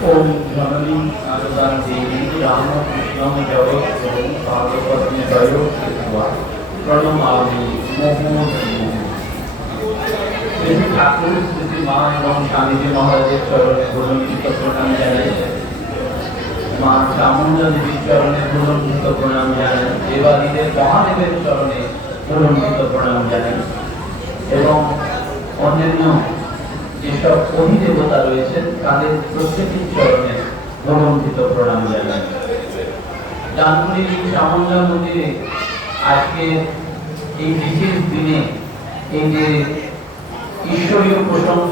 ओम जननी आनंदान देवी रामकृष्णं जगद्गुरुं पार्वती जयो कृत्वा प्रणमामि मोहमूर्ति श्री ठाकुर श्री माँ एवं स्वामीजी महाराजेर चरणे गुरुमुक्त प्रणाम जानाई माँ चामुंडा देवीर चरणे गुरुमुक्त प्रणाम जानाई देवादिदेव महादेवेर चरणे गुरुमुक्त प्रणाम जानाई एवं अन्यान्य যেসব অধিদেবতা রয়েছেন তাদের প্রত্যেকের চরণে গৌরবান্বিত প্রণাম জানাই। ডানকুনির চামুন্ডা মন্দিরে আজকে এই বিশেষ দিনে এই যে ঈশ্বরীয় প্রসঙ্গ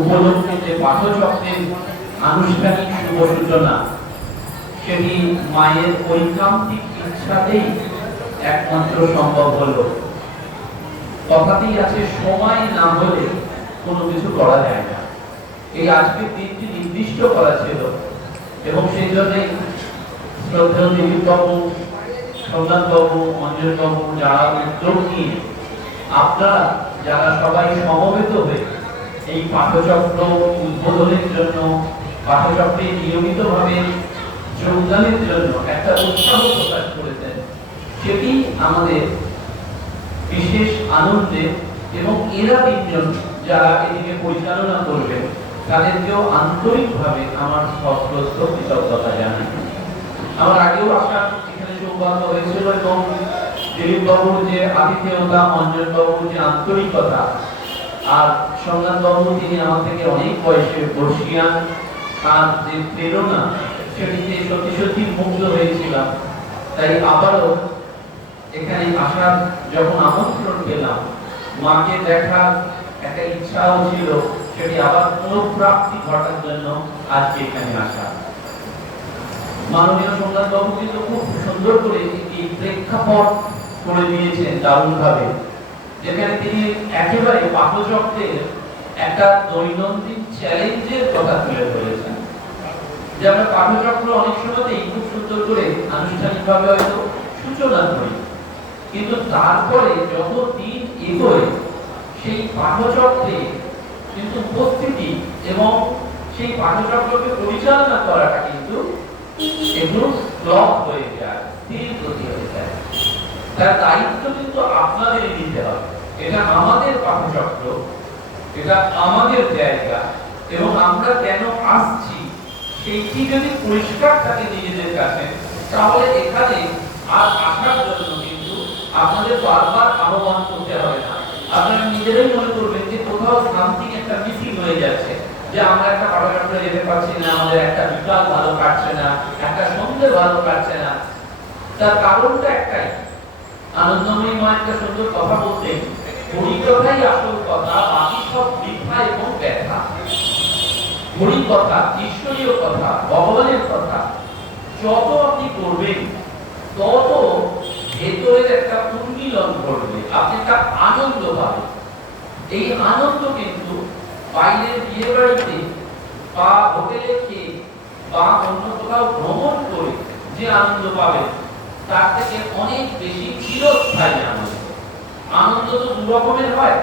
উপলক্ষে যে পাঠচক্রের আনুষ্ঠানিক শুভ সূচনা সেটি মায়ের ঐকান্তিক ইচ্ছাতেই একমাত্র সম্ভব হলো। কথাতেই আছে সময় না হলে কোনো কিছু করা যায় না। এই আজকের দিনটি নির্দিষ্ট করা ছিল এবং সেই জন্যই শ্রদ্ধেয় দিলীপ বাবু, সোমনাথ বাবু, অঞ্জন বাবু যারা উদ্যোগ নিয়ে আপনারা যারা সবাই সমবেত হয়ে এই পাঠচক্র উদ্বোধনের জন্য পাঠচক্রে নিয়মিতভাবে যোগদানের জন্য একটা উৎসাহ প্রকাশ করেছেন, সেটি আমাদের বিশেষ আনন্দের এবং এরা তিনজন যারা এদিকে পরিচালনা করবেন তাদেরকেও আন্তরিকভাবে আমার সশ্রদ্ধ কৃতজ্ঞতা জানাই। আমার আগেও আসার এখানে সৌভাগ্য হয়েছিল এবং দিলীপ বাবুর যে আতিথেয়তা, অঞ্জন বাবুর যে আন্তরিকতা আর সোমনাথ বাবু তিনি আমার থেকে অনেক বয়সে বর্ষিয়ান তার যে প্রেরণা সেটিতে সত্যি সত্যি মুগ্ধ হয়েছিলাম। তাই আবারও এখানে আসার যখন আমন্ত্রণ পেলাম, মাকে দেখার একটা ইচ্ছাও ছিল, সেটি আবার পুনঃপ্রাপ্তি ঘটার জন্য আজকে এখানে আসা। মাননীয় সোমনাথ বাবু কিন্তু খুব সুন্দর করে একটি প্রেক্ষাপট করে দিয়েছেন দারুণভাবে, যেখানে তিনি একেবারে পাঠচক্রের একটা দৈনন্দিন চ্যালেঞ্জের কথা তুলে ধরেছেন। যে আমরা পাঠচক্র অনেক সময়তেই খুব সুন্দর করে আনুষ্ঠানিকভাবে হয়তো সূচনা করি, কিন্তু তারপরে যত দিন এগোয় সেই পাঠচক্রে কিন্তু উপস্থিতি এবং সেই পাঠচক্রকে পরিচালনা করাটা কিন্তু একটু ব্লক হয়ে যায়, স্থির গতি হয়ে যায়। তার দায়িত্ব কিন্তু আপনাদেরই নিতে হবে। এটা আমাদের পাঠচক্র, এটা আমাদের জায়গা এবং আমরা কেন আসছি সেইটি যদি পরিষ্কার থাকে নিজেদের কাছে, তাহলে এখানে আর আসার জন্য কিন্তু আপনাদের বারবার আহ্বান করতে হবে না। আপনারা নিজেরাই মনে করবেন যে কোথাও সামথিং একটা মিসিং হয়ে যাচ্ছে, যে আমরা একটা পাঠচক্রে যেতে পারছি না, আমাদের একটা বিকাল ভালো কাটছে না, একটা সন্ধ্যে ভালো কাটছে না। তার কারণটা একটাই, আনন্দময়ী মা একটা সুন্দর কথা বলতেন, হরিকথাই আসল কথা, বাকি সব বৃথা এবং ব্যথা। হরি কথা, ঈশ্বরীয় কথা, ভগবানের কথা যত আপনি করবেন তত ভেতরের একটা উন্মিলন ঘটবে, আপনি একটা আনন্দ পাবেন। এই আনন্দ কিন্তু বাইরের বিয়ে বাড়িতে বা হোটেলে খেয়ে বা অন্য কোথাও ভ্রমণ করে যে আনন্দ পাবেন তার থেকে অনেক বেশি চিরস্থায়ী আনন্দ। আনন্দ তো দু রকমের হয়,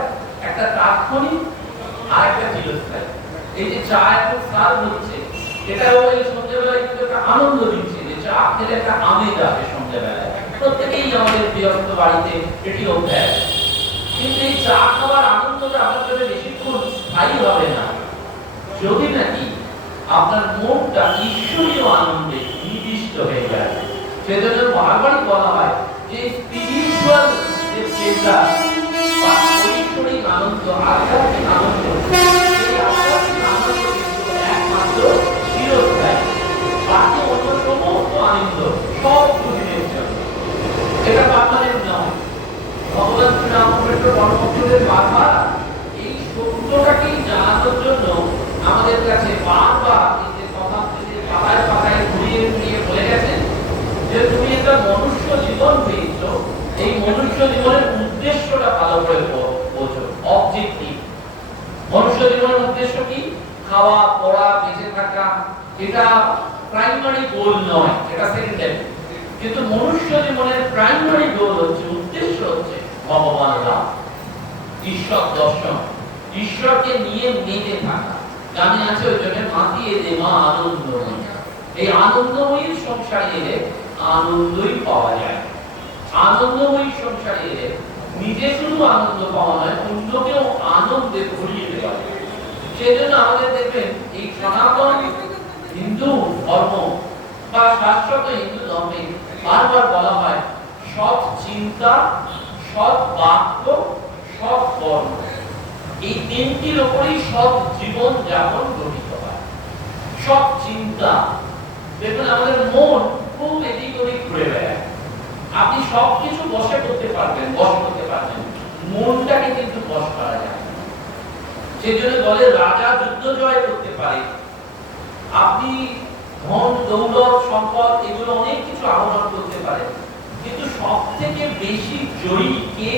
একটা তাৎক্ষণিক আর একটা চিরস্থায়ী। এই যে চা এখন সার্ভ হচ্ছে, এটাও এই সন্ধ্যেবেলায় কিন্তু একটা আনন্দ দিচ্ছে, যে চা খেলে একটা আমেজ আসে সন্ধ্যেবেলায়। প্রত্যেকেই আমাদের গৃহস্থ বাড়িতে এটি অভ্যাস, কিন্তু এই চা খাওয়ার আনন্দটা আপনার কাছে বেশিক্ষণ স্থায়ী হবে না যদি নাকি আপনার মনটা ঈশ্বরীয় আনন্দে নিবিষ্ট হয়ে যায়। সেজন্য বারবারই বলা হয় যে স্পিরিচুয়াল যে প্লেজার বা ঐশ্বরিক আনন্দ, আধ্যাত্মিক আনন্দ, এই আধ্যাত্মিক আনন্দ কিন্তু একমাত্র চিরস্থায়ী। বাকি অন্য সমস্ত আনন্দ সব দুদিনের জন্য, এটা পার্মানেন্ট নয়। ভগবান শ্রীরামকৃষ্ণ পরমহংসদেব বারবার এই সত্যটাকেই জানানোর জন্য আমাদের কাছে বারবার এই যে কথা পাতায় পাতায় ঘুরিয়ে ঘুরিয়ে বলে গেছেন যে তুমি একটা মনুষ্য জীবন পেয়েছো, এই মনুষ্য জীবনের উদ্দেশ্যটা ভালো করে বোঝো। অবজেক্টিভ মনুষ্য জীবনের উদ্দেশ্য কি? খাওয়া, পড়া, বেঁচে থাকা, এটা প্রাইমারি গোল নয়, এটা সেকেন্ডারি। কিন্তু মনুষ্য জীবনের প্রাইমারি গোল হচ্ছে, উদ্দেশ্য হচ্ছে ভগবান লাভ, ঈশ্বর দর্শন, ঈশ্বরকে নিয়ে মেতে থাকা। গানে আছে ওই জন্য মাতিয়ে দে মা আনন্দময়ী। এই আনন্দময়ীর সংসারে এলে আনন্দই পাওয়া যায়। আনন্দময়ী সংসারে এলে নিজে শুধু আনন্দ পাওয়া নয়, অন্যকেও আনন্দে ভরিয়ে দেওয়া যায়। সেই জন্য আমাদের দেখবেন এই সনাতন হিন্দু ধর্ম বা শাশ্বত হিন্দু ধর্মে বারবার বলা হয় সৎ চিন্তা, সৎ বাক্য, সৎ কর্ম, এই তিনটির উপরেই সৎ জীবন যাপন গঠিত হয়। সৎ চিন্তা, দেখুন আমাদের মন খুব এদিক ওদিক ঘুরে বেড়ায়। আপনি সবকিছু বশে করতে পারবেন, বশ করতে পারবেন, মনটাকে কিন্তু বশ করা যায়। সেজন্য বলে রাজা যুদ্ধ জয় করতে পারে। আপনি ধন দৌলত সম্পদ এগুলো অনেক কিছু আহরণ করতে পারেন, কিন্তু সব থেকে বেশি জয়ী কে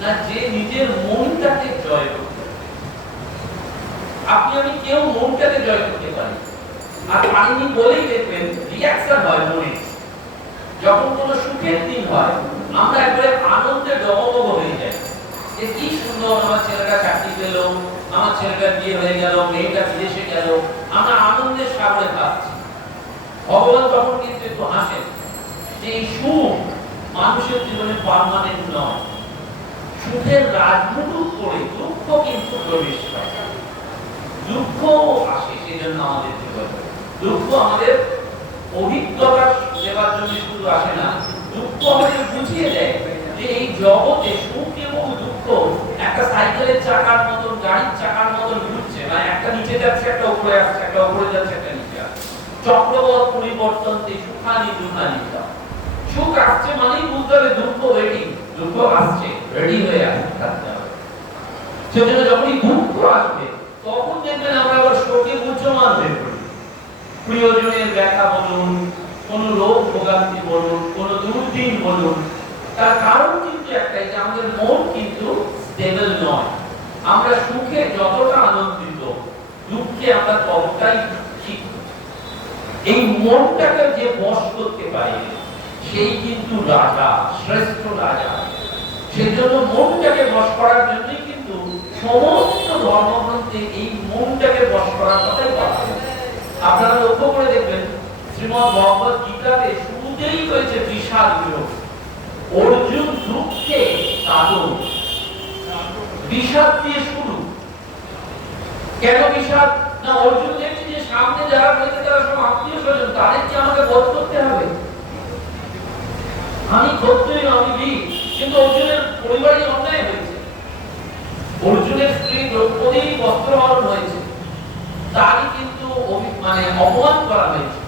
না, যে নিজের মনটাকে জয় করতে পারে। আপনি আমি কেউ মনটাকে জয় করতে পারি, আর পারিনি বলেই দেখবেন রিঅ্যাকশন হয় মনে। যখন কোনো সুখের দিন হয় আমরা একবারে আনন্দে ডগমগ হয়ে যাই, যে কি সুন্দর আমার ছেলেটা চাকরি পেল, আমার ছেলেটা বিয়ে হয়ে গেল, মেয়েটা বিদেশে গেল, আমরা আনন্দের সাগরে ভাসছি। ভগবান তখন কিন্তু একটু হাসেন যে এই সুখ মানুষের জীবনে পার্মানেন্ট নয়, সুখের রাজমুকুট করে দুঃখ কিন্তু প্রবেশ করে, দুঃখ আসে। সেজন্য আমাদের জীবনে দুঃখ আমাদের অভিজ্ঞতা দেওয়ার জন্য শুধু আসে না, দুঃখ আমাদের বুঝিয়ে দেয় যে এই জগতে সুখ এবং দুঃখ একটা সাইকেলের চাকার মতন, গাড়ির চাকার মতন ঘুরছে, না একটা নিচে যাচ্ছে একটা উপরে আসছে, একটা উপরে যাচ্ছে একটা নিচে আসছে, চক্রবৎ পরিবর্তনতে সুখানি দুখানি। সুখ আসছে মানেই বুঝতে হবে দুঃখ ওয়েটিং, দুঃখ আসছে, রেডি হয়ে থাকতে হবে। সেজন্য যখনই দুঃখ আসবে তখন দেখবেন আমরা আবার শোকে উচ্চমান হয়ে পড়ি। প্রিয়জনের ব্যথা বলুন, কোন রোগ ভোগান্তি বলুন, কোন দুর্দিন বলুন, তার কারণ কিন্তু একটাই, যে আমাদের মন কিন্তু স্টেবল নয়। আমরা সুখে যতটা আনন্দিত, দুঃখে আমরা ততটাই ঠিক। এই মনটাকে যে বশ করতে পারে সেই কিন্তু রাজা, শ্রেষ্ঠ রাজা। সেজন্য মনটাকে বশ করার জন্যই কিন্তু সমস্ত ধর্মগ্রন্থে এই মনটাকে বশ করার কথাই বলা হয়েছে। আপনারা লক্ষ্য করে দেখবেন শ্রীমদ্ ভগবত গীতাতে শুরুতেই রয়েছে বিষাদ বিয়োগ। অর্জুন দুঃখে কাতর, বিষাদ দিয়ে শুরু। কেন বিষাদ? না অর্জুন দেখছে যে সামনে যারা রয়েছে তারা সব আত্মীয় স্বজন, তাদেরকে আমাকে বধ করতে হবে। আমি ক্ষত্রিয়, আমি বীর, কিন্তু অর্জুনের পরিবারে অন্যায় হয়েছে। অর্জুনের স্ত্রী দ্রৌপদী বস্ত্রহরণ হয়েছে, তারই কিন্তু অপমান করা হয়েছে।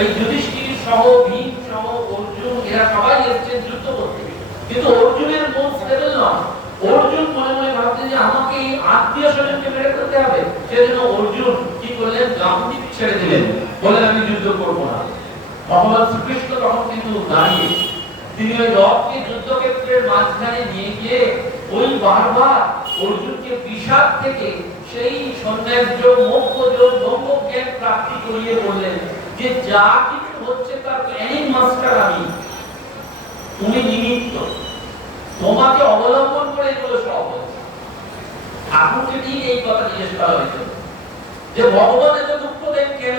এই যুধিষ্ঠির সহ, ভীম সহ, অর্জুন এরা সবাই এসেছেন যুদ্ধ করতে, কিন্তু অর্জুনের মন স্টেবল নয়। অর্জুন মনে মনে ভাবছেন যে আমাকে আত্মীয় স্বজনকে মেরে ফেলতে হবে। সেজন্য অর্জুন কি করলেন? গান্ডীব ছেড়ে দিলেন, বললেন আমি যুদ্ধ করব না। ভগবান শ্রীকৃষ্ণ তখন কিন্তু দাঁড়িয়ে তিনি ওই রথকে যুদ্ধক্ষেত্রের মাঝখানে নিয়ে গিয়ে ওই বারবার অর্জুনকে বিষাদ থেকে সেই সন্ন্যাসযোগ, মোক্ষযোগ, ব্রহ্মজ্ঞান প্রাপ্তি করিয়ে বললেন যে যা কিছু হচ্ছে তার প্ল্যানিং মাস্টার আমি, তুমি নিমিত্ত, তোমাকে অবলম্বন করে এগুলো সব হচ্ছে। ঠাকুরকে ঠিক এই কথা জিজ্ঞেস করা হয়েছিল যে ভগবান এত দুঃখ দেন কেন?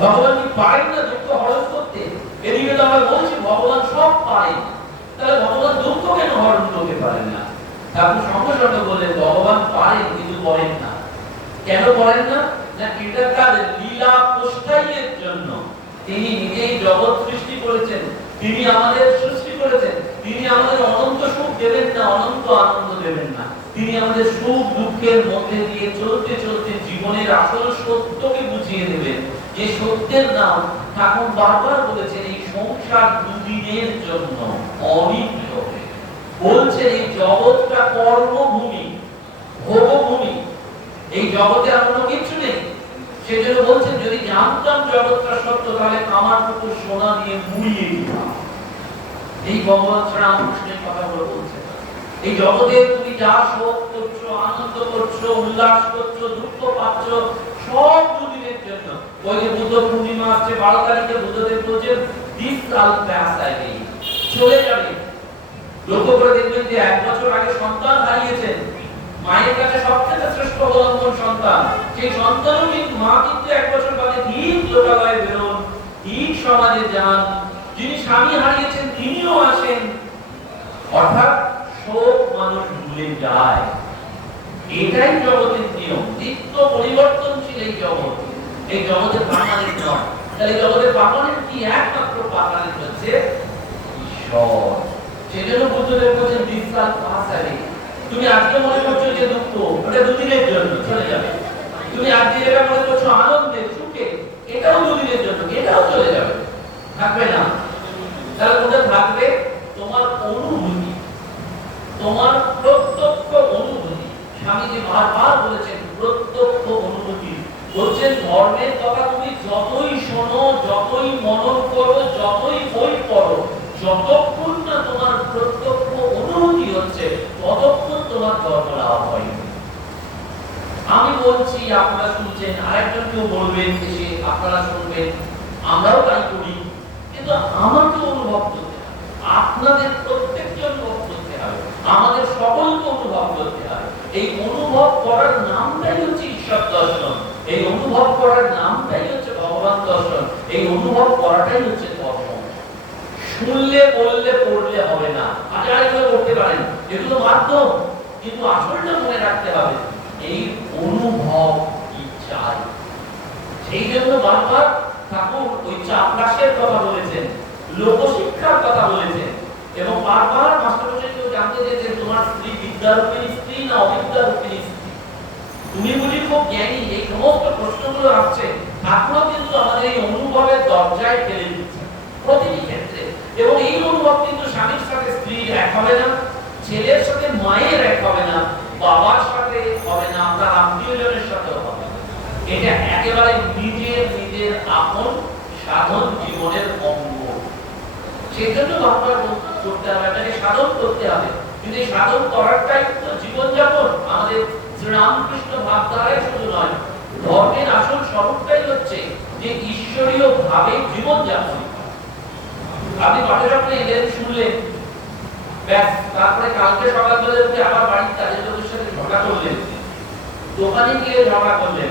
ভগবান কি পারেন না দুঃখ হরণ করতে? এদিকে তো আমরা বলছি ভগবান সব পারেন, তাহলে ভগবান দুঃখ কেন হরণ করতে পারেন না? ঠাকুর সঙ্গে সঙ্গে বললেন ভগবান পারেন কিন্তু করেন না। কেন করেন না? না এটা তার লীলা প্রস্থায়ের জন্য। তিনি নিজেই জগৎ সৃষ্টি করেছেন, তিনি আমাদের সৃষ্টি করেছেন, তিনি আমাদের অনন্ত সুখ দেবেন না, অনন্ত আনন্দ দেবেন না। তিনি আমাদের সুখ দুঃখের মধ্যে দিয়ে চলতে চলতে জীবনের আসল সত্যকে বুঝিয়ে দেবেন, যে সত্যের নাম ঠাকুর বারবার বলেছেন এই সংসার দুদিনের জন্য, অনিত্য। বলছে এই জগৎটা কর্মভূমি, ভোগভূমি, এই জগতে আর কোনো কিছু নেই। সেজন্য বলছেন যদি জানতাম জগৎটা সত্য তাহলে কামার পুকুর সোনা দিয়ে মুড়িয়ে দিতাম। এই ভগবান শ্রীরামকৃষ্ণের কথাগুলো বলছেন। এই জগতে তুমি যা শোক করছো, আনন্দ করছো, উল্লাস করছো, দুঃখ পাচ্ছ, সব দুদিনের জন্য। ওই যে বুদ্ধ পূর্ণিমা আসছে 12 তারিখে, বুদ্ধদেব বলছেন দিস সাল প্যাস আইবে, চলে যাবে। লক্ষ্য করে দেখবেন যে 1 বছর আগে সন্তান হারিয়েছেন, মায়ের কাছে সবচেয়ে শ্রেষ্ঠ অবলম্বন সন্তান। সেই সন্তানও কিন্তু মা কিন্তু 1 বছর বাদে ঠিক লোকালয়ে বেরোন, ঠিক সমাজে যান। যিনি স্বামী হারিয়েছেন তিনিও আসেন। অর্থাৎ সব মানুষ ভুলে যায়। এটাই জগতের নিয়ম। নিত্য পরিবর্তনশীল এই জগৎ। এই জগতের পার্মানেন্ট নয়। তাহলে জগতের পার্মানেন্ট কি? একমাত্র পার্মানেন্ট হচ্ছে ঈশ্বর। সেজন্য বুদ্ধদেব বলেছেন দিশাল পাসারে। তুমি আজকে মনে করছো যে দুঃখ, ওটা দুদিনের জন্য চলে যাবে। তুমি আজকে যেটা মনে করছো আনন্দে, সুখে, এটাও দুদিনের জন্য, এটাও চলে যাবে, থাকবে না। তাহলে কোথায় থাকবে? তোমার অনুভূতি, তোমার প্রত্যক্ষ অনুভূতি। স্বামীজি বারবার বলেছেন প্রত্যক্ষ অনুভূতি। বলছেন ধর্মের কথা তুমি যতই শোনো, যতই মনন করো, যতই বই পড়ো, যতক্ষণ না তোমার প্রত্যক্ষ অনুভূতি হচ্ছে ততক্ষণ তোমার ধর্ম লাভ হয়। আমি বলছি, আপনারা শুনছেন, আরেকজন কেউ বলবেন, এসে আপনারা শুনবেন, আমরাও তাই করি। কিন্তু আমাকে অনুভব করতে হবে, আপনাদের প্রত্যেকজন করতে হবে, আমাদের সকলকে অনুভব করতে হবে। এই অনুভব করার নামটাই হচ্ছে ঈশ্বর দর্শন। এই অনুভব করার নামটাই হচ্ছে ভগবান দর্শন। এই অনুভব করাটাই হচ্ছে ধর্ম। শুনলে, বললে, পড়লে হবে না। আচার্য করে করতে পারেন, এগুলো মাধ্যম, কিন্তু আসলটা মনে রাখতে হবে এই অনুভব কি চাই। সেই জন্য বারবার ঠাকুর ওই চাপরাসের কথা বলেছেন, লোকশিক্ষার কথা বলেছেন, এবং বারবার মাস্টারমশাই কেউ জানতে চেয়েছেন তোমার স্ত্রী বিদ্যারূপিণী স্ত্রী না অবিদ্যারূপিণী স্ত্রী, তুমি বুঝি খুব জ্ঞানী। এই সমস্ত প্রশ্নগুলো আসছে। ঠাকুরও কিন্তু আমাদের এই অনুভবের দরজায় ঠেলে দিচ্ছে প্রতিটি ক্ষেত্রে। এবং এই অনুভব কিন্তু স্বামীর সাথে স্ত্রীর এক হবে না, ছেলের সাথে মায়ের এক হবে না, বাবার সাথে হবে না, আপনার আত্মীয়জনের সাথেও হবে না। এটা একেবারে নিজের নিজের আপন সাধন জীবনের অঙ্গ। সেজন্য বারবার করতে হবে, এটাকে সাধন করতে হবে। কিন্তু এই সাধন করাটাই তো জীবনযাপন। আমাদের শ্রীরামকৃষ্ণ ভাবধারায় শুধু নয়, ধর্মের আসল স্বরূপটাই হচ্ছে যে ঈশ্বরীয় ভাবে জীবনযাপন। আপনি পাঠচক্রে এলেন, শুনলেন, ব্যাস, তারপরে কালকে সকালবেলা উঠে আবার বাড়ির কাজের লোকের সাথে ঝগড়া করলেন, দোকানে গিয়ে ঝগড়া করলেন,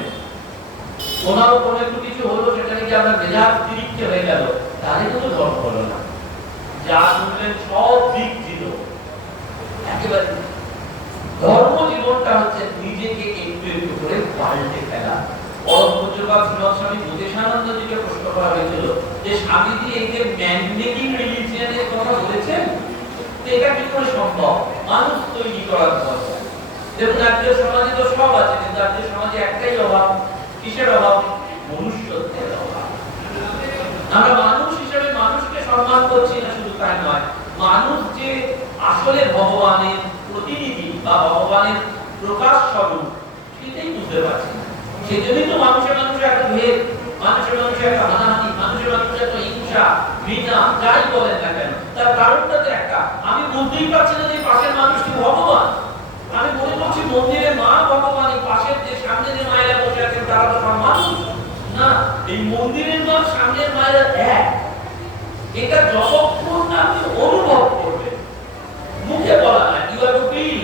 ওনারও কোনো একটু কিছু হলো, সেখানে গিয়ে আপনার মেজাজ তিরিক্ষে হয়ে গেল, তাহলে কিন্তু ধর্ম হলো না। যা শুনলেন সব দিক ছিল একেবারে। ধর্ম জীবনটা হচ্ছে নিজেকে একটু একটু করে পাল্টে ফেলা। পরম পূজ্যপাদ শ্রীমৎ স্বামী জ্যোতিষানন্দজিকে প্রশ্ন করা হয়েছিল যে স্বামীজি এই যে ম্যান মেকিং রিলিজিয়নের কথা বলেছেন, এটা কি করে সম্ভব? মানুষ তৈরি করার কথা। দেখুন আজকের সমাজে তো সব আছে, কিন্তু আজকের সমাজে একটাই অভাব। কিসের অভাব? মনুষ্যত্বের অভাব। আমরা মানুষ হিসেবে মানুষকে সম্মান করছি না, শুধু তাই নয়, মানুষ যে আসলে ভগবানের প্রতিনিধি বা ভগবানের প্রকাশ স্বরূপ, সেটাই বুঝতে পারছি না। সেজন্যই তো মানুষের মানুষের একটা ভেদ, মানুষের মানুষের একটা হানাহানি, মানুষের মানুষের একটা হিংসা, ঘৃণা, যাই বলেন না কেন, তার কারণটা তো একটা। আমি বুঝতেই পারছি না যে পাশের মানুষটি ভগবান। আমি মনে করছি মন্দিরে মা ভগবান, এই পাশের যে সামনে যে মায়েরা বসে আছেন তারা তো সব মানুষ না। এই মন্দিরের মা, সামনের মায়েরা এক। এটা যতক্ষণ না আপনি অনুভব করবেন, মুখে বলা না, ইউ হ্যাভ টু ফিল।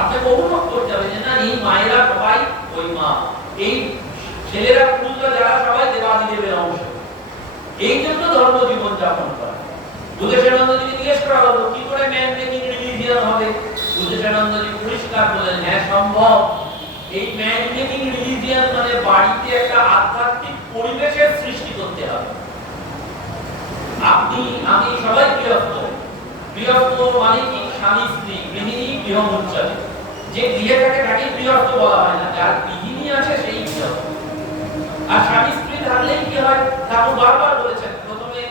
আপনাকে অনুভব করতে হবে যে না, এই মায়েরা সবাই ওই মা, এই ছেলেরা পুরুষরা যারা সবাই দেবাদিদেবের অংশ। এই জন্য ধর্ম জীবন যাপন করা। বুদ্ধেশানন্দজিকে জিজ্ঞেস করা হলো কি করে ম্যান মেকিং রিলিজিয়ন হবে? বুদ্ধেশানন্দজি পরিষ্কার বলেন, হ্যাঁ সম্ভব। এই ম্যান মেকিং রিলিজিয়ন মানে বাড়িতে একটা আধ্যাত্মিক পরিবেশের সৃষ্টি করতে হবে। আপনি, আমি সবাই গৃহস্থ। গৃহস্থ মানে কি? স্বামী স্ত্রী, গৃহিণী গৃহমুচ্ছারী। যে গৃহে থাকে গৃহস্থ বলা হয় না, যার গৃহিণী আছে সেই গৃহস্থ। আর স্বামী স্ত্রী থাকলেই কি হয়? ঠাকুর বারবার বলেছেন, প্রথমে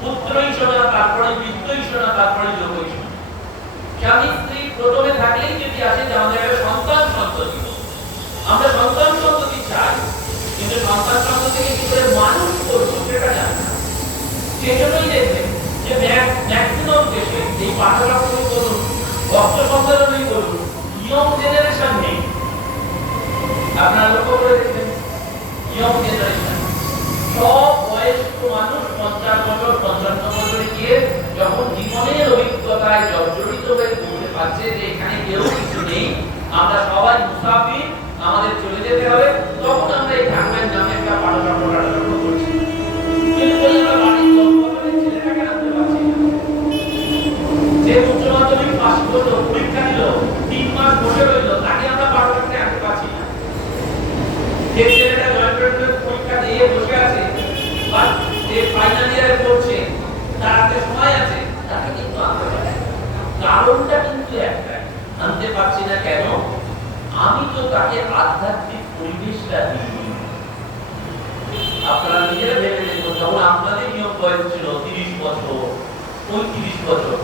পুত্রই শোনা, তারপরে বিদ্যই শোনা, তারপরে যোগই শোনা। স্বামী স্ত্রী প্রথমে থাকলেই যদি আসে যে আমাদের একটা সন্তান সন্ততি, আমরা সন্তান সন্ততি চাই, কিন্তু সন্তান সন্ততিকে কি করে মানুষ করবো সেটা জানি না। সেজন্যই দেখবেন যে ম্যাক্সিমাম দেশে এই পাঠ্যক্রম করুন, ভক্ত সম্মেলনই করুন, ইয়ং জেনারেশন নেই। আপনারা লক্ষ্য করে দেখবেন, ইয়ং জেনারেশন সব বয়স্ক মানুষ 50 বছর 55 বছরে গিয়ে যখন জীবনের অভিজ্ঞতায় জর্জরিত হয়ে বুঝতে পারছে যে এখানে কি তাকে আধ্যাত্মিক পরিবেশটা দিন। আপনারা নিজেরা ভেবে দেখুন, যখন আপনাদের নিয়োগ বয়স ছিল 30 বছর 35 বছর,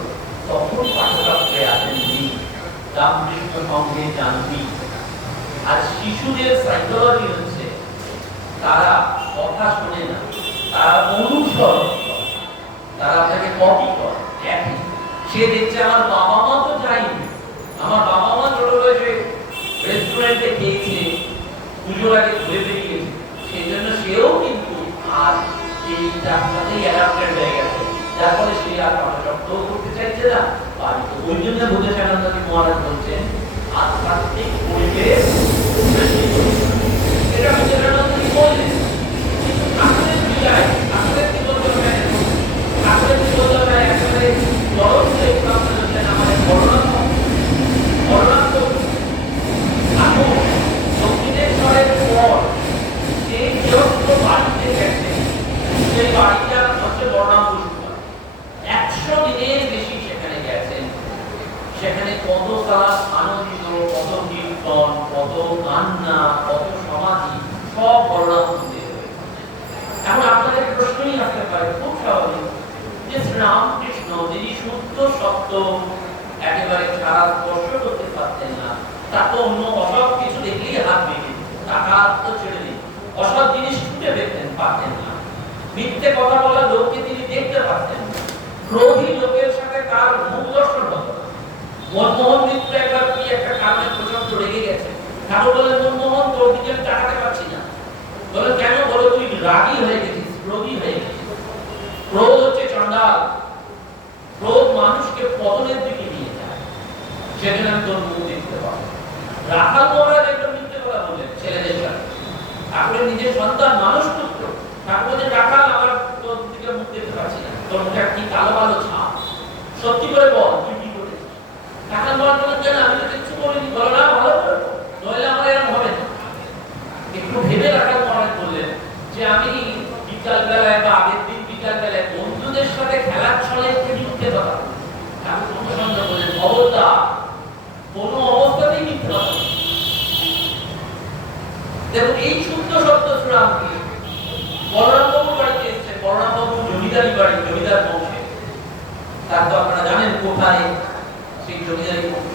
তখন পাঠ্যক্রমে আসেননি, রামকৃষ্ণ সংঘে জানবি। আর শিশুদের সাইকোলজি হচ্ছে তারা কথা শোনে না, তারা অনুসরণ করে, তারা আপনাকে কপি করে। দেখেন, সে দেখছে আমার বাবা মা তো যায়নি, আমার বাবা মা ছোট বয়সে রেস্টুরেন্টে খেয়েছে, পুজোর আগে ঘুরে বেরিয়েছে, সেই জন্য সেও কিন্তু আর এই যাত্রাতেই অ্যাডাপ্টেড হয়ে গেছে, যার ফলে সে আর পাঠচক্রও করতে চাইছে না বাড়িতে। ওই জন্য বোধাচানন্দজি মহারাজ বলছেন আধ্যাত্মিক পরিবেশ সৃষ্টি করতে। এটা বোধাচানন্দজি বললেন, আসলে কি যায়, আসলে কি বলতে হবে, আসলে কি বলতে হবে, একেবারে চরম যে এক্সাম্পল হচ্ছেন আমাদের করোনা। এখন দক্ষিণেশ্বরের পর যে গৃহস্থ বাড়িতে গেছে, সেই বাড়িটা হচ্ছে বর্ণাম। 100 দিনের বেশি সেখানে গেছেন। সেখানে কত তারা আনন্দ, কত কীর্তন, কত কান্না, কত সমাধি, সব বর্ণাম মন্দিরে হয়েছে। এখন আপনাদের প্রশ্নই আসতে পারে, খুব স্বাভাবিক, যে শ্রীরামকৃষ্ণ যিনি শুদ্ধ সত্য একেবারে সারা স্পর্শ করতে পারতেন না, তার তো অন্য অসৎ কিছু দেখলেই হাত ভেঙে দিত, টাকা তো ছেড়ে দিত, অসৎ জিনিস ছুটে দেখতেন পারতেন না, মিথ্যে কথা বলা লোককে তিনি দেখতে পারতেন না, ক্রোধী লোকের সাথে তার মুখ দর্শন হতো না। মনমোহন মিত্র একবার কি একটা কারণে প্রচন্ড রেগে গেছে, ঠাকুর বলেন মনমোহন তোর দিকে আমি তাকাতে পারছি না। বলে কেন? বলে তুই রাগী হয়ে গেছিস, ক্রোধী হয়ে গেছিস। ক্রোধ হচ্ছে চণ্ডাল, ক্রোধ মানুষকে পতনের দিকে নিয়ে যায়, সেখানে আমি তোর মুখ দেখতে পাবো। রাখাল মহারাজ একটা মিথ্যে কথা বললেন ছেলেদের সাথে, ঠাকুরের নিজের সন্তান মানুষ পুত্র, ঠাকুর বলছেন রাখাল আমার তোর দিকে মুখ দেখতে পাচ্ছি না, তোর মুখে কি কালো কালো ছাপ, সত্যি করে বল তুই কি করেছিস। রাখাল মহারাজ বলেন কেন, আমি তো কিছু বলিনি। বলো না, ভালো করে নইলে আমার এরকম হবে না। একটু ভেবে রাখাল মহারাজ বললেন যে আমি বিকাল বেলায় বা আগের দিন বিকাল বেলায় বন্ধুদের সাথে খেলার ছলে একটু মিথ্যে কথা বলি। ঠাকুর সঙ্গে বললেন খবরদার, কোনো অবস্থাতেই মিথ্যে কথা। দেখুন এই শুদ্ধ সত্য শ্রীরামকে বলরামবাবুর বাড়িতে এসেছে, বলরামবাবু জমিদারি বাড়ি, জমিদার বংশে, তার তো আপনারা জানেন কোথায় সেই জমিদারি বংশ।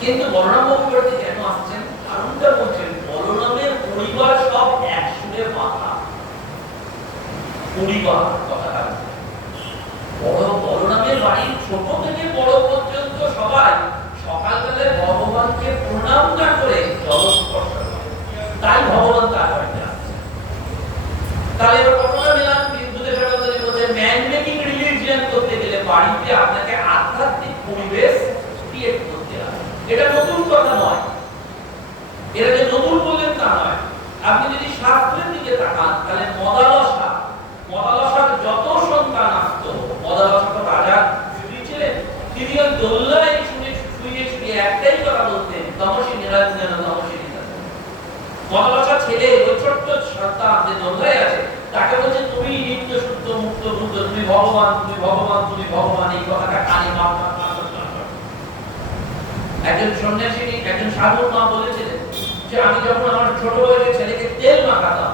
কিন্তু বলরামবাবুর বাড়িতে কেন আসছেন কারণটা বলছেন, বলরামের পরিবার সব এক সুরে মাথা, পরিবার কথাটা বড়। বলরামের বাড়ির ছোট থেকে বড় পর্যন্ত সবাই সকালবেলায় ভগবানকে প্রণাম না করে জলস্পর্শ করে, তাই ভগবান তার বাড়িতে আসছে। তাহলে এবার ঘটনা মিলান, বোধাচানন্দজি বলছেন ম্যান মেকিং রিলিজিয়ন করতে গেলে বাড়িতে আপনাকে আধ্যাত্মিক পরিবেশ ক্রিয়েট করতে হবে। এটা নতুন কথা নয়, এটা যে নতুন বললেন তা নয়। আপনি যদি শাস্ত্রের দিকে তাকান তাহলে মদালসার যত সন্তান আসতো, মদালসা তো রাজার স্ত্রী ছিলেন, তিনি ওই দোল্লায় শুয়ে শুয়ে একটাই কথা বলতেন, তমসি নিরঞ্জন তমসি নিরঞ্জন। মদালসা ছেলে ওই ছোট্ট সন্তান যে দোল্লায় আছে তাকে বলছে তুমি নিত্য শুদ্ধ মুক্ত বুদ্ধ, তুমি ভগবান, তুমি ভগবান, তুমি ভগবান, এই কথাটা কানে মাথা। একজন সন্ন্যাসিনী, একজন সাধুর মা বলেছিলেন যে আমি যখন আমার ছোট বয়সে ছেলেকে তেল মাখাতাম,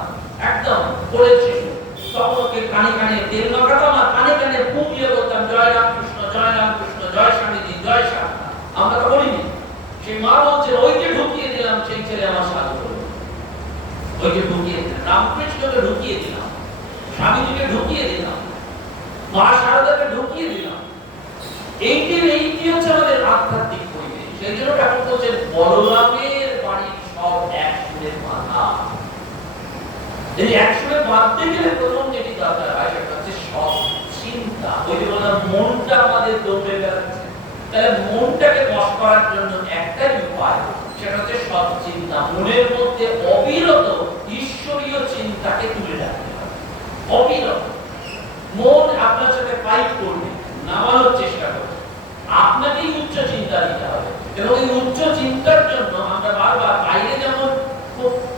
একদম কোলের শিশু, তখন ওকে কানে কানে তেল মাখাতাম আর কানে কানে ফু দিয়ে বলতাম জয় রামকৃষ্ণ, জয় রামকৃষ্ণ, জয় স্বামীজি, জয় স্বামী। আমরা তো বলিনি। সেই মা বলছে ওই যে ঢুকিয়ে দিলাম সেই ছেলে আমার সাধু হলো, ওই যে ঢুকিয়ে দিলাম, রামকৃষ্ণকে ঢুকিয়ে দিলাম, স্বামীজিকে ঢুকিয়ে দিলাম, মা শারদাকে ঢুকিয়ে দিলাম। এইটি হচ্ছে আমাদের আধ্যাত্মিক পরিবেশ। সেই জন্য ঠাকুর বলছেন বলরামের বাড়ির সব এক সুরে বাঁধা। এই এক সুরে বাঁধতে গেলে প্রথম যেটি দরকার হয় সেটা হচ্ছে সৎ চিন্তা। ওই যে বললাম মনটা আমাদের দৌড়ে বেড়াচ্ছে, তাহলে মনটাকে বশ করার জন্য একটাই উপায়, সেটা হচ্ছে সৎ চিন্তা। মনের মধ্যে অবিরত ঈশ্বরীয় চিন্তাকে তুলে রাখতে হবে, অবিরত। মন আপনার সাথে ফাইট করবে, নামানোর চেষ্টা করবে, আপনাকেই উচ্চ চিন্তা দিতে হবে। এবং এই উচ্চ চিন্তার জন্য আমরা বারবার বাইরে যেমন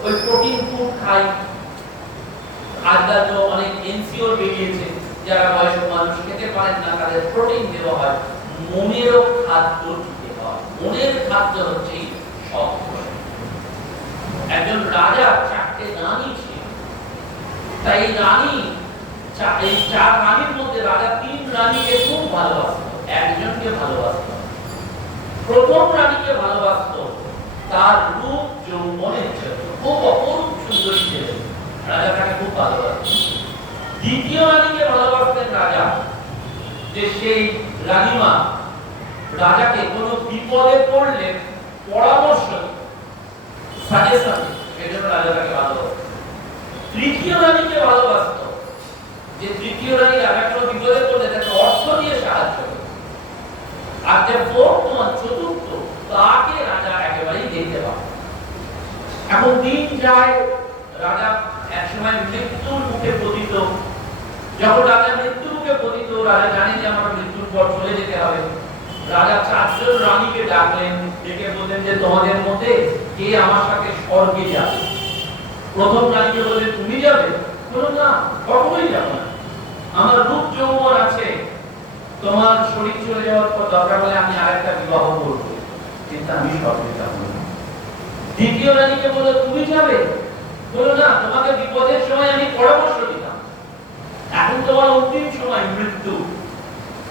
ওই প্রোটিন ফুড খাই, আজকাল তো অনেক এনসিওর বেরিয়েছে, যারা বয়স্ক মানুষ খেতে পারেন না তাদের প্রোটিন দেওয়া হয়, মনেরও খাদ্য দিতে হয়। মনের খাদ্য হচ্ছে সৎ। একজন রাজা চারটে রানী ছিল, তাই রানী এই চার রানীর মধ্যে রাজা তিন রানীকে খুব ভালোবাসত, একজনকে ভালোবাসত। প্রথম রানীকে ভালোবাসত তার রূপ যৌবনের জন্য, খুব অপরূপ সুন্দরী ছিলেন, রাজা তাকে খুব ভালোবাসত। দ্বিতীয় রানীকে ভালোবাসতেন রাজা, যে সেই রানীমা রাজাকে কোনো বিপদে পড়লে পরামর্শ সাজেশন, সেজন্য রাজা তাকে ভালোবাসত। তৃতীয় রানীকে ভালোবাসত, যে তৃতীয় রানী রাজা কোনো বিপদে পড়লে তাকে অর্থ দিয়ে সাহায্য করত। আর যে চতুর্থ, তাকে রাজা একেবারেই দেখতে পায়। এখন দিন যায়, রাজা একসময় মৃত্যুর মুখে পতিত। যখন রাজা মৃত্যুর মুখে পতিত, রাজা জানে যে আমার মৃত্যুর পর চলে যেতে হবে। রাজা চারজন রানীকে ডাকলেন, ডেকে বললেন যে তোমাদের মধ্যে কে আমার সাথে স্বর্গে যাবে। প্রথম রানীকে বললেন তুমি যাবে? বলল না, কখনোই যাব না, আমার রূপ যৌবন আছে, তোমার শরীর চলে যাওয়ার পর দরকার হলে আমি আরেকটা বিবাহ করব, কিন্তু আমি স্বর্গে যাব না। দ্বিতীয় রানীকে বলল তুমি যাবে? বলল না, তোমাকে বিপদের সময় আমি পরামর্শ দিতাম, এখন তোমার অন্তিম সময় মৃত্যু,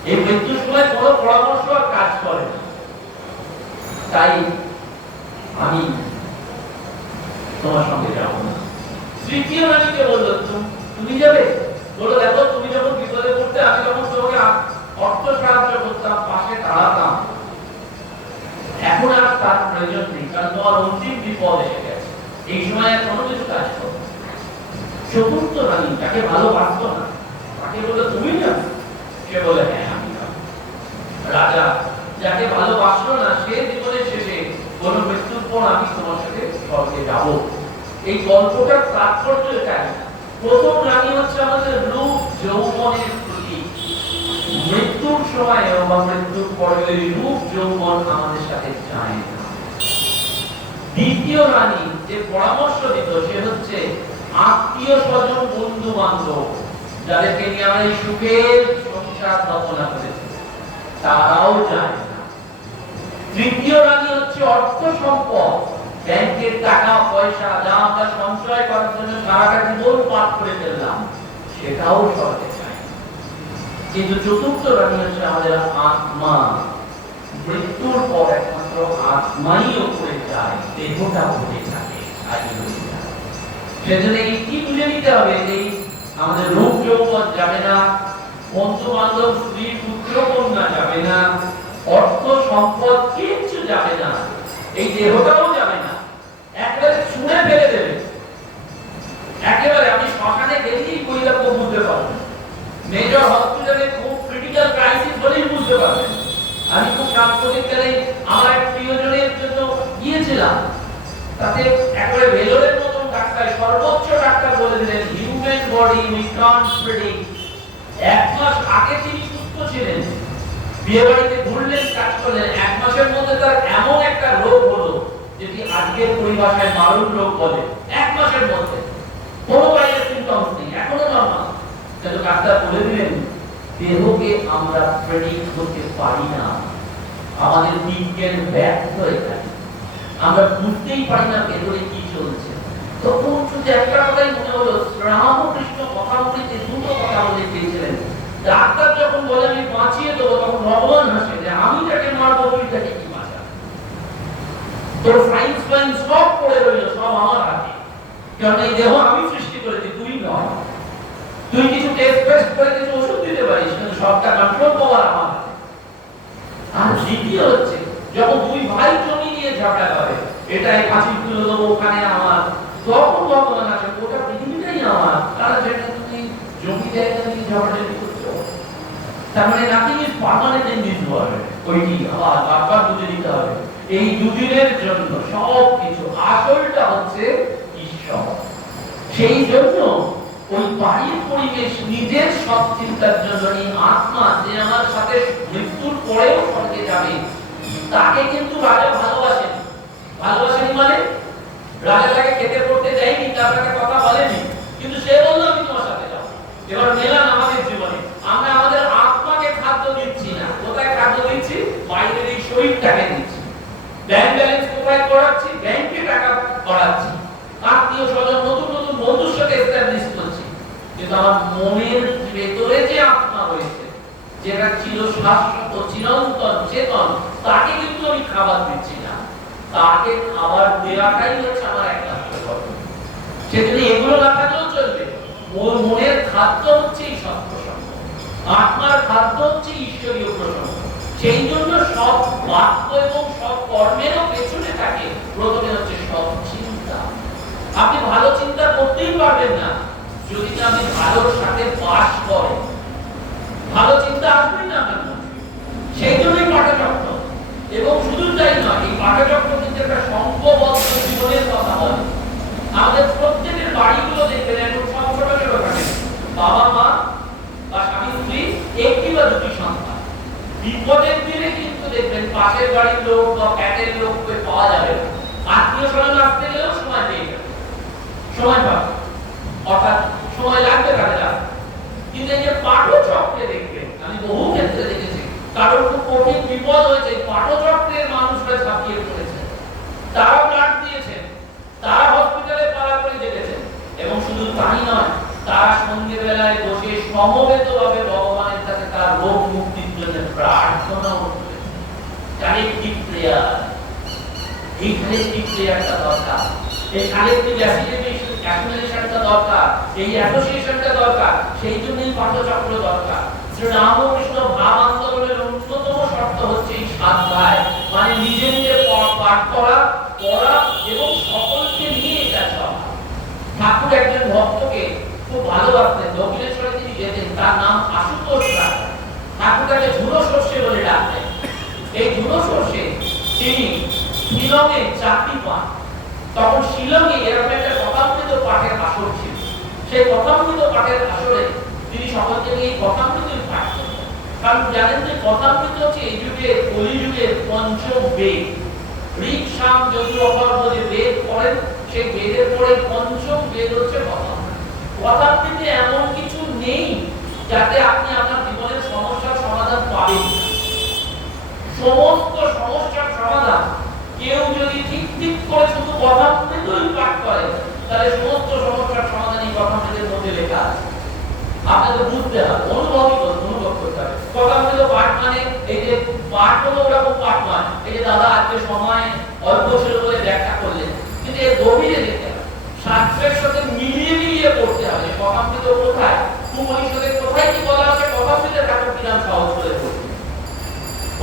এই মৃত্যুর সময় কোনো পরামর্শ আর কাজ করে না, তাই আমি তোমার সঙ্গে যাব না। তৃতীয় রানীকে বলল তুমি যাবে? বলল দেখো, তুমি যখন বিপদে পড়তে আমি যখন তোমাকে অর্থ সাহায্য করতাম, পাশে দাঁড়াতাম, এখন আর তার প্রয়োজন নেই, কারণ তোমার অন্তিম বিপদ এসে গেছে, এই সময় আর কোনো কিছু কাজ করো। চতুর্থ রানী তাকে ভালোবাসত না, তাকে বলল তুমি যাবে? সে বলে হ্যাঁ আমি যাব। রাজা যাকে ভালোবাসলো না, সে জীবনের শেষে কোন মৃত্যুর পর আমি তোমার সাথে স্বর্গে যাব। এই গল্পটার তাৎপর্য এটাই, প্রথম রানী হচ্ছে আমাদের রূপ যৌবনের প্রতীক, মৃত্যুর সময় বা মৃত্যুর পরে ওই রূপ যৌবন আমাদের সাথে যায় না। দ্বিতীয় রানী যে পরামর্শ দিত, সে হচ্ছে আত্মীয় স্বজন, বন্ধু বান্ধব, যাদেরকে নিয়ে আমরা এই সুখের সংসার কল্পনা করেছি, তারাও যায় না। তৃতীয় রানী হচ্ছে অর্থ সম্পদ, ব্যাংকের টাকা পয়সা যা আমরা সঞ্চয় করার জন্য সারাটা জীবন পার করে ফেললাম, সেটাও স্বর্গে যায়। কিন্তু চতুর্থ রানী হচ্ছে আমাদের আত্মা, মৃত্যুর পর একমাত্র আত্মাই উপরে যায়, দেহটা উপরে থাকে। সেজন্য কি বুঝে নিতে হবে, এই আমাদের রূপ যৌবন যাবে না, বন্ধু বান্ধব, স্ত্রী পুত্র কন্যা যাবে না, অর্থ সম্পদ কিছু যাবে না, এই দেহটাও যাবে না, একেবারে ছুঁড়ে ফেলে দেবে। একেবারে আমি শ্মশানে গেলেই মহিলাকে বুঝতে পারবো, মেজর হসপিটালে খুব ক্রিটিক্যাল ক্রাইসিস হলেই বুঝতে পারবেন। আমি খুব সাম্প্রতিককালে আমার এক প্রিয়জনের জন্য গিয়েছিলাম, তাতে একেবারে ভেলোরের মতন ডাক্তার, সর্বোচ্চ ডাক্তার বলে দিলেন human body we can't predict. এক মাস আগে তিনি সুস্থ ছিলেন, বিয়ে বাড়িতে ঘুরলেন, কাজ করলেন, এক মাসের মধ্যে তার এমন একটা রোগ হলো যেটি আজকের পরিভাষায় মারণ রোগ বলে। এক মাসের মধ্যে কোনো বাইরের সিম্পটমস নেই, এখনো নরমাল, কিন্তু ডাক্তার বলে দিলেন দেহকে আমরা প্রেডিক্ট করতে পারি না, আমাদের বিজ্ঞান ব্যর্থ হয়ে যায়, আমরা বুঝতেই পারি না ভেতরে কি চলছে। তখন শুধু একটা কথাই মনে হলো, রামকৃষ্ণ কথা বলতে দুটো কথা বলে চেয়েছিলেন। ডাক্তার যখন বলে আমি বাঁচিয়ে দেবো, তখন ভগবান হাসে যে আমি তাকে মারবো, তুই তাকে কি বাঁচা, তোর সাইন্স ফাইন্স সব পড়ে রইল, সব আমার হাতে, কারণ এই দেহ আমি সৃষ্টি করেছি, তুই নয়। তুই কিছু টেস্ট ফেস্ট করে কিছু ওষুধ দিতে পারিস, কিন্তু সবটা কন্ট্রোল পাওয়ার আমার হাতে। আর দ্বিতীয় হচ্ছে, যখন দুই ভাই জমি নিয়ে ঝগড়া করে, এটাই ফাঁসি তুলে দেবো, ওখানে আমার, তখন ভগবান আছে ওটা পৃথিবীটাই আমার, তারা যেটা তুমি জমি জায়গা নিয়ে ঝগড়াঝাটি করছো, তার মানে nothing is permanent in this world, ওইটি আবার বারবার বুঝে নিতে হবে। এই দুদিনের জন্য সব কিছু, আসলটা হচ্ছে ঈশ্বর। সেই জন্য ওই বাড়ির পরিবেশ, নিজের সব চিন্তার জন্য এই আত্মা যে আমার সাথে মৃত্যুর পরেও স্বর্গে যাবে, তাকে কিন্তু রাজা ভালোবাসেন। ভালোবাসেনি মানে রাজা তাকে খেতে পড়তে দেয়নি, তাকে কথা বলেনি, কিন্তু সে বলল আমি তোমার সাথে যাব। এবার মেলান আমাদের জীবনে, আমরা আমাদের আত্মাকে খাদ্য দিচ্ছি না, কোথায় খাদ্য দিচ্ছি? বাইরের এই শরীরটাকে দিচ্ছি। ব্যাংক ব্যালেন্স কোথায় করাচ্ছি? ব্যাংকে টাকা করাচ্ছি। কিন্তু আমার মনের ভেতরে যে আত্মা রয়েছে, যেটা ছিল শাশ্বত চিরন্তন চেতন, তাকে কিন্তু আমি খাবার দিচ্ছি না। তাকে খাবার দেওয়াটাই হচ্ছে আমার একমাত্র কর্তব্য। সেজন্য এগুলো না থাকলেও চলবে। মনের খাদ্য হচ্ছে এই সৎপ্রসঙ্গ, আত্মার খাদ্য হচ্ছে ঈশ্বরীয় প্রসঙ্গ। সেই জন্য সব বাক্য এবং সব কর্মেরও পেছনে থাকে প্রথমে হচ্ছে সৎ চিন্তা। আপনি ভালো চিন্তা করতেই পারবেন না যদি না আপনি ভালোর সাথে বাস করেন। ভালো চিন্তা আসবে না আপনার মধ্যে। সেই জন্যই পাঠচক্র। এবং শুধু তাই নয়, এই পাঠচক্র কিন্তু একটা সংঘবদ্ধ জীবনের কথা বলে। আমাদের প্রত্যেকের বাড়িগুলো দেখবেন এখন সব ছোট ছোট থাকে, বাবা মা বা স্বামী স্ত্রী, একটি বা দুটি সন্তান। বিপদের দিনে কিন্তু দেখবেন পাশের বাড়ির লোক বা প্যাটের লোক পাওয়া যাবে না। আত্মীয় স্বজন আসতে গেলেও সময় পেয়ে যাবে, সময় পাবে, অর্থাৎ সময় লাগবে তাদের আসতে। কিন্তু এই যে পাঠচক্রে দেখবেন, আমি বহু ক্ষেত্রে দেখেছি কারোর খুব কঠিন বিপদ হয়েছে, পাঠচক্রের মানুষরা ঝাঁপিয়ে পড়েছে, তারাও কাট দিয়েছেন, তারা হসপিটালে পাড়া করে যেতেছেন। এবং শুধু তাই নয়, তারা সন্ধ্যে বেলায় বসে সমবেতভাবে ভগবানের কাছে তার রোগ মুক্তির জন্য প্রার্থনা করতেন। কালেক্টিভ প্রেয়ার, এই কালেক্টিভ প্রেয়ারটা দরকার, এই কালেক্টিভ অ্যাসোসিয়েশনটা দরকার, এই অ্যাসোসিয়েশনটা দরকার। সেই জন্যই পাঠচক্র দরকার। শ্রী রামকৃষ্ণ ভাব আন্দোলনের অন্যতম শর্ত হচ্ছে এই স্বাধ্যায়, মানে নিজে নিজে পাঠ করা, পড়া এবং সকলকে নিয়ে এটা চলা। ঠাকুর একজন ভক্তকে খুব ভালোবাসতেন, দক্ষিণেশ্বরে তিনি যেতেন, তার নাম আশুতোষ রায়। ঠাকুর তাকে ঝুনো সর্ষে বলে ডাকতেন। এই ঝুনো সর্ষে তিনি শিলংয়ে চাকরি পান। তখন শিলংয়ে এরকম একটা কথামৃত পাঠের আসর ছিল। সেই কথামৃত পাঠের আসরে তিনি সকলকে নিয়ে কথামৃতই পাঠ করতেন। কারণ জানেন যে কথামৃত হচ্ছে এই যুগে, কলিযুগের পঞ্চম বেদ। ঋক, সাম, যজুর, অথর্ব যে বেদ পড়েন, সেই বেদের পরে পঞ্চম বেদ হচ্ছে কথামৃত। কথামৃতে এমন কিছু নেই যাতে আপনি আপনার জীবনের সমস্যার সমাধান পাবেন। সমস্ত সমস্যার সমাধান কেউ যদি ঠিক ঠিক করে শুধু কথামৃতই পাঠ করে, তাহলে সমস্ত সমস্যার সমাধান এই কথামৃতের মধ্যে লেখা আছে। আপনাকে বুঝতে হবে, অনুভব করতে হবে। কথামৃত পাঠ মানে এই যে পাঠ হলো ওরকম পাঠ নয়, এই যে দাদা আজকে সময় অল্প ছিল বলে ব্যাখ্যা করলেন, কিন্তু এর গভীরে দেখতে হবে, শাস্ত্রের সাথে মিলিয়ে মিলিয়ে পড়তে হবে। কথামৃত কোথায়, উপনিষদের কোথায় কি বলা আছে, কথামৃতের ঠাকুর কিরাম সহজ করে বলছেন।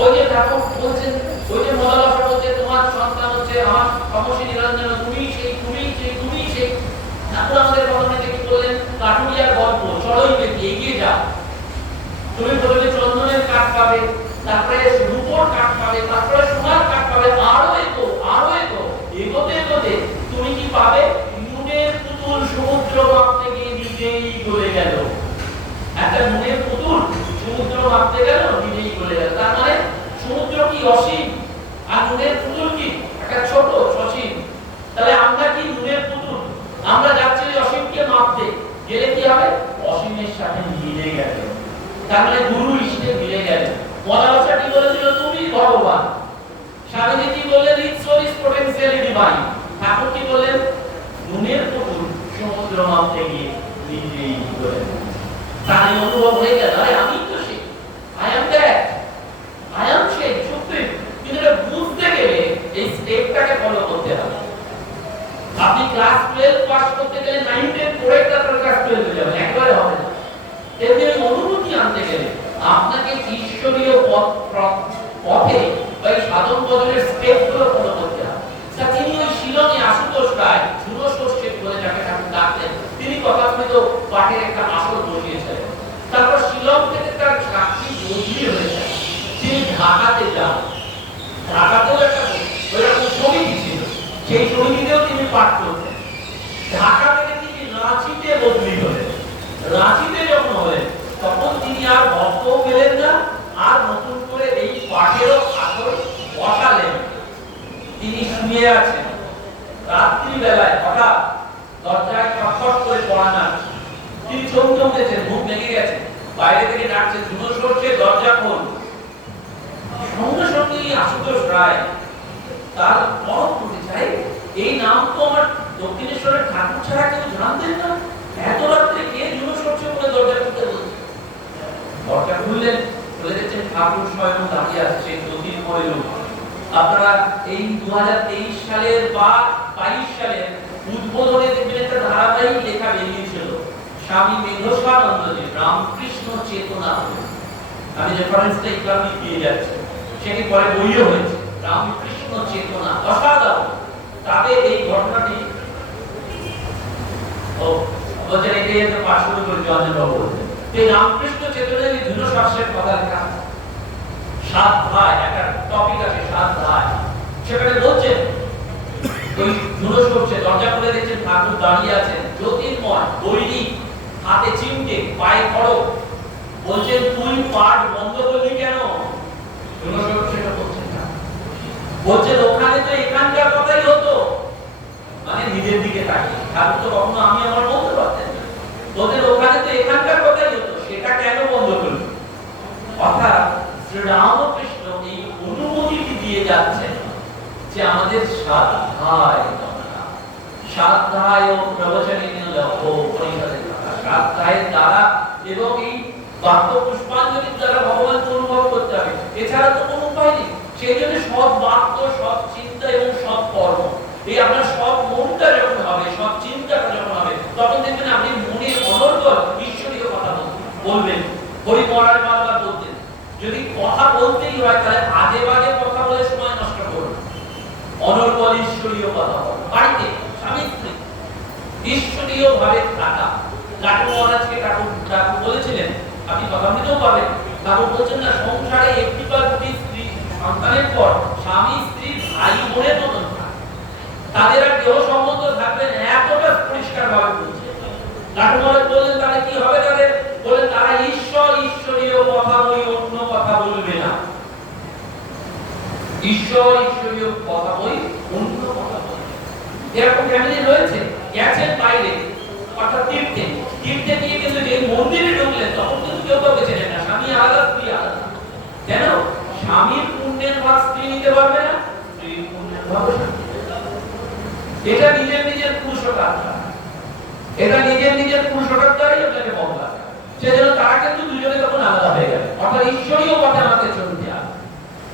ওই যে ঠাকুর বলছেন, ওই যে মহালসা বলছে তোমার সন্তান হচ্ছে আমার সমষ্টি নিরঞ্জন, তুমি সেই, তুমি সেই, তুমি সেই। ঠাকুর আমাদের কথামৃতে কি বললেন, কাঠুরিয়ার গল্প, চড়ই দেখি এগিয়ে যাও। তুমি প্রথমে চন্দনের কাঠ পাবে, তারপরে রূপোর কাঠ পাবে, তারপরে সোনার কাঠ পাবে, আরো এগো, আরো এগো। এগোতে এগোতে তুমি কি পাবে, নুনের পুতুল সমুদ্র মাপতে গিয়ে নিজেই গলে গেল। একটা নুনের পুতুল সমুদ্র মাপতে গেল, নিজেই গলে গেল। তার মানে সমুদ্র কি অসীম, আর নুনের পুতুল কি একটা ছোট সসীম। তাহলে আমরা কি নুনের পুতুল, আমরা যাচ্ছি অসীমকে মাপতে গেলে কি হবে, অসীমের সাথে মিলে গেল। তার মানে গুরু ইষ্টে মিলে গেল। মহালসাটি বলেছিল তুমি ভগবান, স্বামীজি কি বললেন, it's soul is potentially divine. ঠাকুর কি বললেন, নুনের পুতুল সমুদ্র মাপতে গিয়ে নিজেই গলে গেল। তার অনুভব হয়ে গেল, আরে আমি তো সেই, I am that, I am সেই সুপ্রিম। কিন্তু এটা বুঝতে গেলে এই স্টেপটাকে ফলো করতে হবে। আপনি ক্লাস 12 পাস করতে গেলে 9 10 পড়ে তারপর ক্লাস 12 হয়ে যাবে, একবারে হবে না। এর যে অনুভূতি আনতে গেলে আপনাকে ঈশ্বরীয় পথে ওই সাধন পথের স্টেপগুলো ফলো করতে হবে। তা তিনি ওই শিলংয়ে আশুতোষ রায়, ঝুনো সর্ষে বলে যাকে ঠাকুর ডাকতেন, তিনি কথামৃত পাঠের একটা আসর বসিয়েছিলেন। তারপর শিলং থেকে তার চাকরি বদলি হয়ে যায়, তিনি ঢাকাতে যান। ঢাকাতেও একটা ওইরকম সমিতি ছিল, সেই সমিতিতেও তিনি পাঠ করতেন। ঢাকা থেকে তিনি রাঁচিতে বদলি হলেন। রাঁচিতে যখন হলেন তখন তিনি আর ভক্ত পেলেন না, আর নতুন করে এই পাঠেরও আসর বসালেন। তিনি শুয়ে আছেন, রাত্রি বেলায় হঠাৎ দরজায় খটখট করে পড়ানো আছে। তিনি চমকে উঠেছেন, ঘুম ভেঙে গেছে, বাইরে থেকে ডাকছে, ঝুনো সর্ষে দরজা খোল। সঙ্গে সঙ্গে আশুতোষ রায় তার পরম উঠে যায়, এই নাম তো আমার দক্ষিণেশ্বরের ঠাকুর ছাড়া কেউ জানতেন না। এত রাত্রে কে ঝুনো সর্ষে দরজা খুললেন, খুলে দেখছেন ঠাকুর স্বয়ং দাঁড়িয়ে আছে জ্যোতির পরে লোক। আপনারা এই 2023 সালের বা 22 সালের উদ্বোধনে দেখবেন একটা ধারাবাহিক লেখা বেরিয়েছিল স্বামী মেঘোষানন্দজি রামকৃষ্ণ চেতনা। আমি রেফারেন্সটা ইকলামি দিয়ে যাচ্ছি, সেটি পরে বইও হয়েছে রামকৃষ্ণ চেতনা, অসাধারণ। তাদের এই ঘটনাটি বলছেন এটাই একটা পাঠ শুরু করে জয়বাবু বলছেন এই রামকৃষ্ণ চেতনার এই দুটো শাস্ত্রের কথা লেখা সাত ভাই, একটা টপিক আছে সাত ভাই, সেখানে বলছেন ওই ধুলো সরছে, দরজা খুলে দেখছেন ঠাকুর দাঁড়িয়ে আছেন জ্যোতির্ময় বৈদিক, হাতে চিমটে পায়ে খড়গ। বলছেন তুই পাঠ বন্ধ করলি কেন? ধুলো সরছে সেটা বলছেন না, বলছেন ওখানে তো এখানকার কথাই হতো, মানে নিজের দিকে তাকিয়ে। ঠাকুর তো কখনো আমি আমার বলতে পারতেন না, তোদের ওখানে তো এখানকার কথাই হতো, সেটা কেন বন্ধ করলি? অর্থাৎ শ্রীরামকৃষ্ণ এই অনুমতিটি দিয়ে যাচ্ছেন যে আমাদের সাধ্যায় সাধ্যায় প্রবচনীয় লক্ষ্য পরিষদের কথা, সাধ্যায়ের দ্বারা এবং এই বাক্য পুষ্পাঞ্জলির দ্বারা ভগবানকে অনুভব করতে হবে, এছাড়া তো কোনো উপায় নেই। সেই জন্য সৎ বাক্য, সৎ চিন্তা এবং সৎ কর্ম, এই আপনার সৎ মনটা যখন হবে, সৎ চিন্তাটা যখন হবে, তখন দেখবেন আপনি মনে অনর্গল ঈশ্বরীয় কথা বলবেন। হরি মহারাজ বারবার বলতেন যদি কথা বলতেই হয় তাহলে আজে বাজে কথা বলে সময় নষ্ট করুন, অনর্গল ঈশ্বরীয় কথা বলুন। বাড়িতে স্বামী স্ত্রী ঈশ্বরীয় ভাবে থাকা। লাটু মহারাজকে ঠাকুর বলেছিলেন, আপনি কথা বলতেও পারবেন, ঠাকুর বলছেন না সংসারে একটি বা দুটি স্ত্রী সন্তানের পর স্বামী স্ত্রী ভাই বোনের মতন থাকে, তাদের আর দেহ সম্বন্ধ থাকবেন এতটা পরিষ্কার ভাবে বলছে। লাটু মহারাজ বললেন তাহলে কি হবে তাদের? বলেন তারা ঈশ্বরীয় কথা বই অন্য কথা বলবে না, ঈশ্বরীয় কথা বই অন্য কথা বলবে। এরকম ফ্যামিলি রয়েছে, গেছেন বাইরে অর্থাৎ তীর্থে গিয়ে কিন্তু যে মন্দিরে ঢুকলেন তখন কিন্তু কেউ কাউকে চেনে না, স্বামী আলাদা স্ত্রী আলাদা। কেন? স্বামীর পুণ্যের ভাগ স্ত্রী নিতে পারবে না, স্ত্রীর পুণ্যের ভাগ স্বামী নিতে পারবে না। এটা নিজের পুরুষকারটা, এটা নিজের পুরুষকারটাই আপনাকে বদলাবে। সেজন্য তারা কিন্তু দুজনে তখন আলাদা হয়ে গেল, অর্থাৎ ঈশ্বরীয় পথে আমাকে চলতে হবে।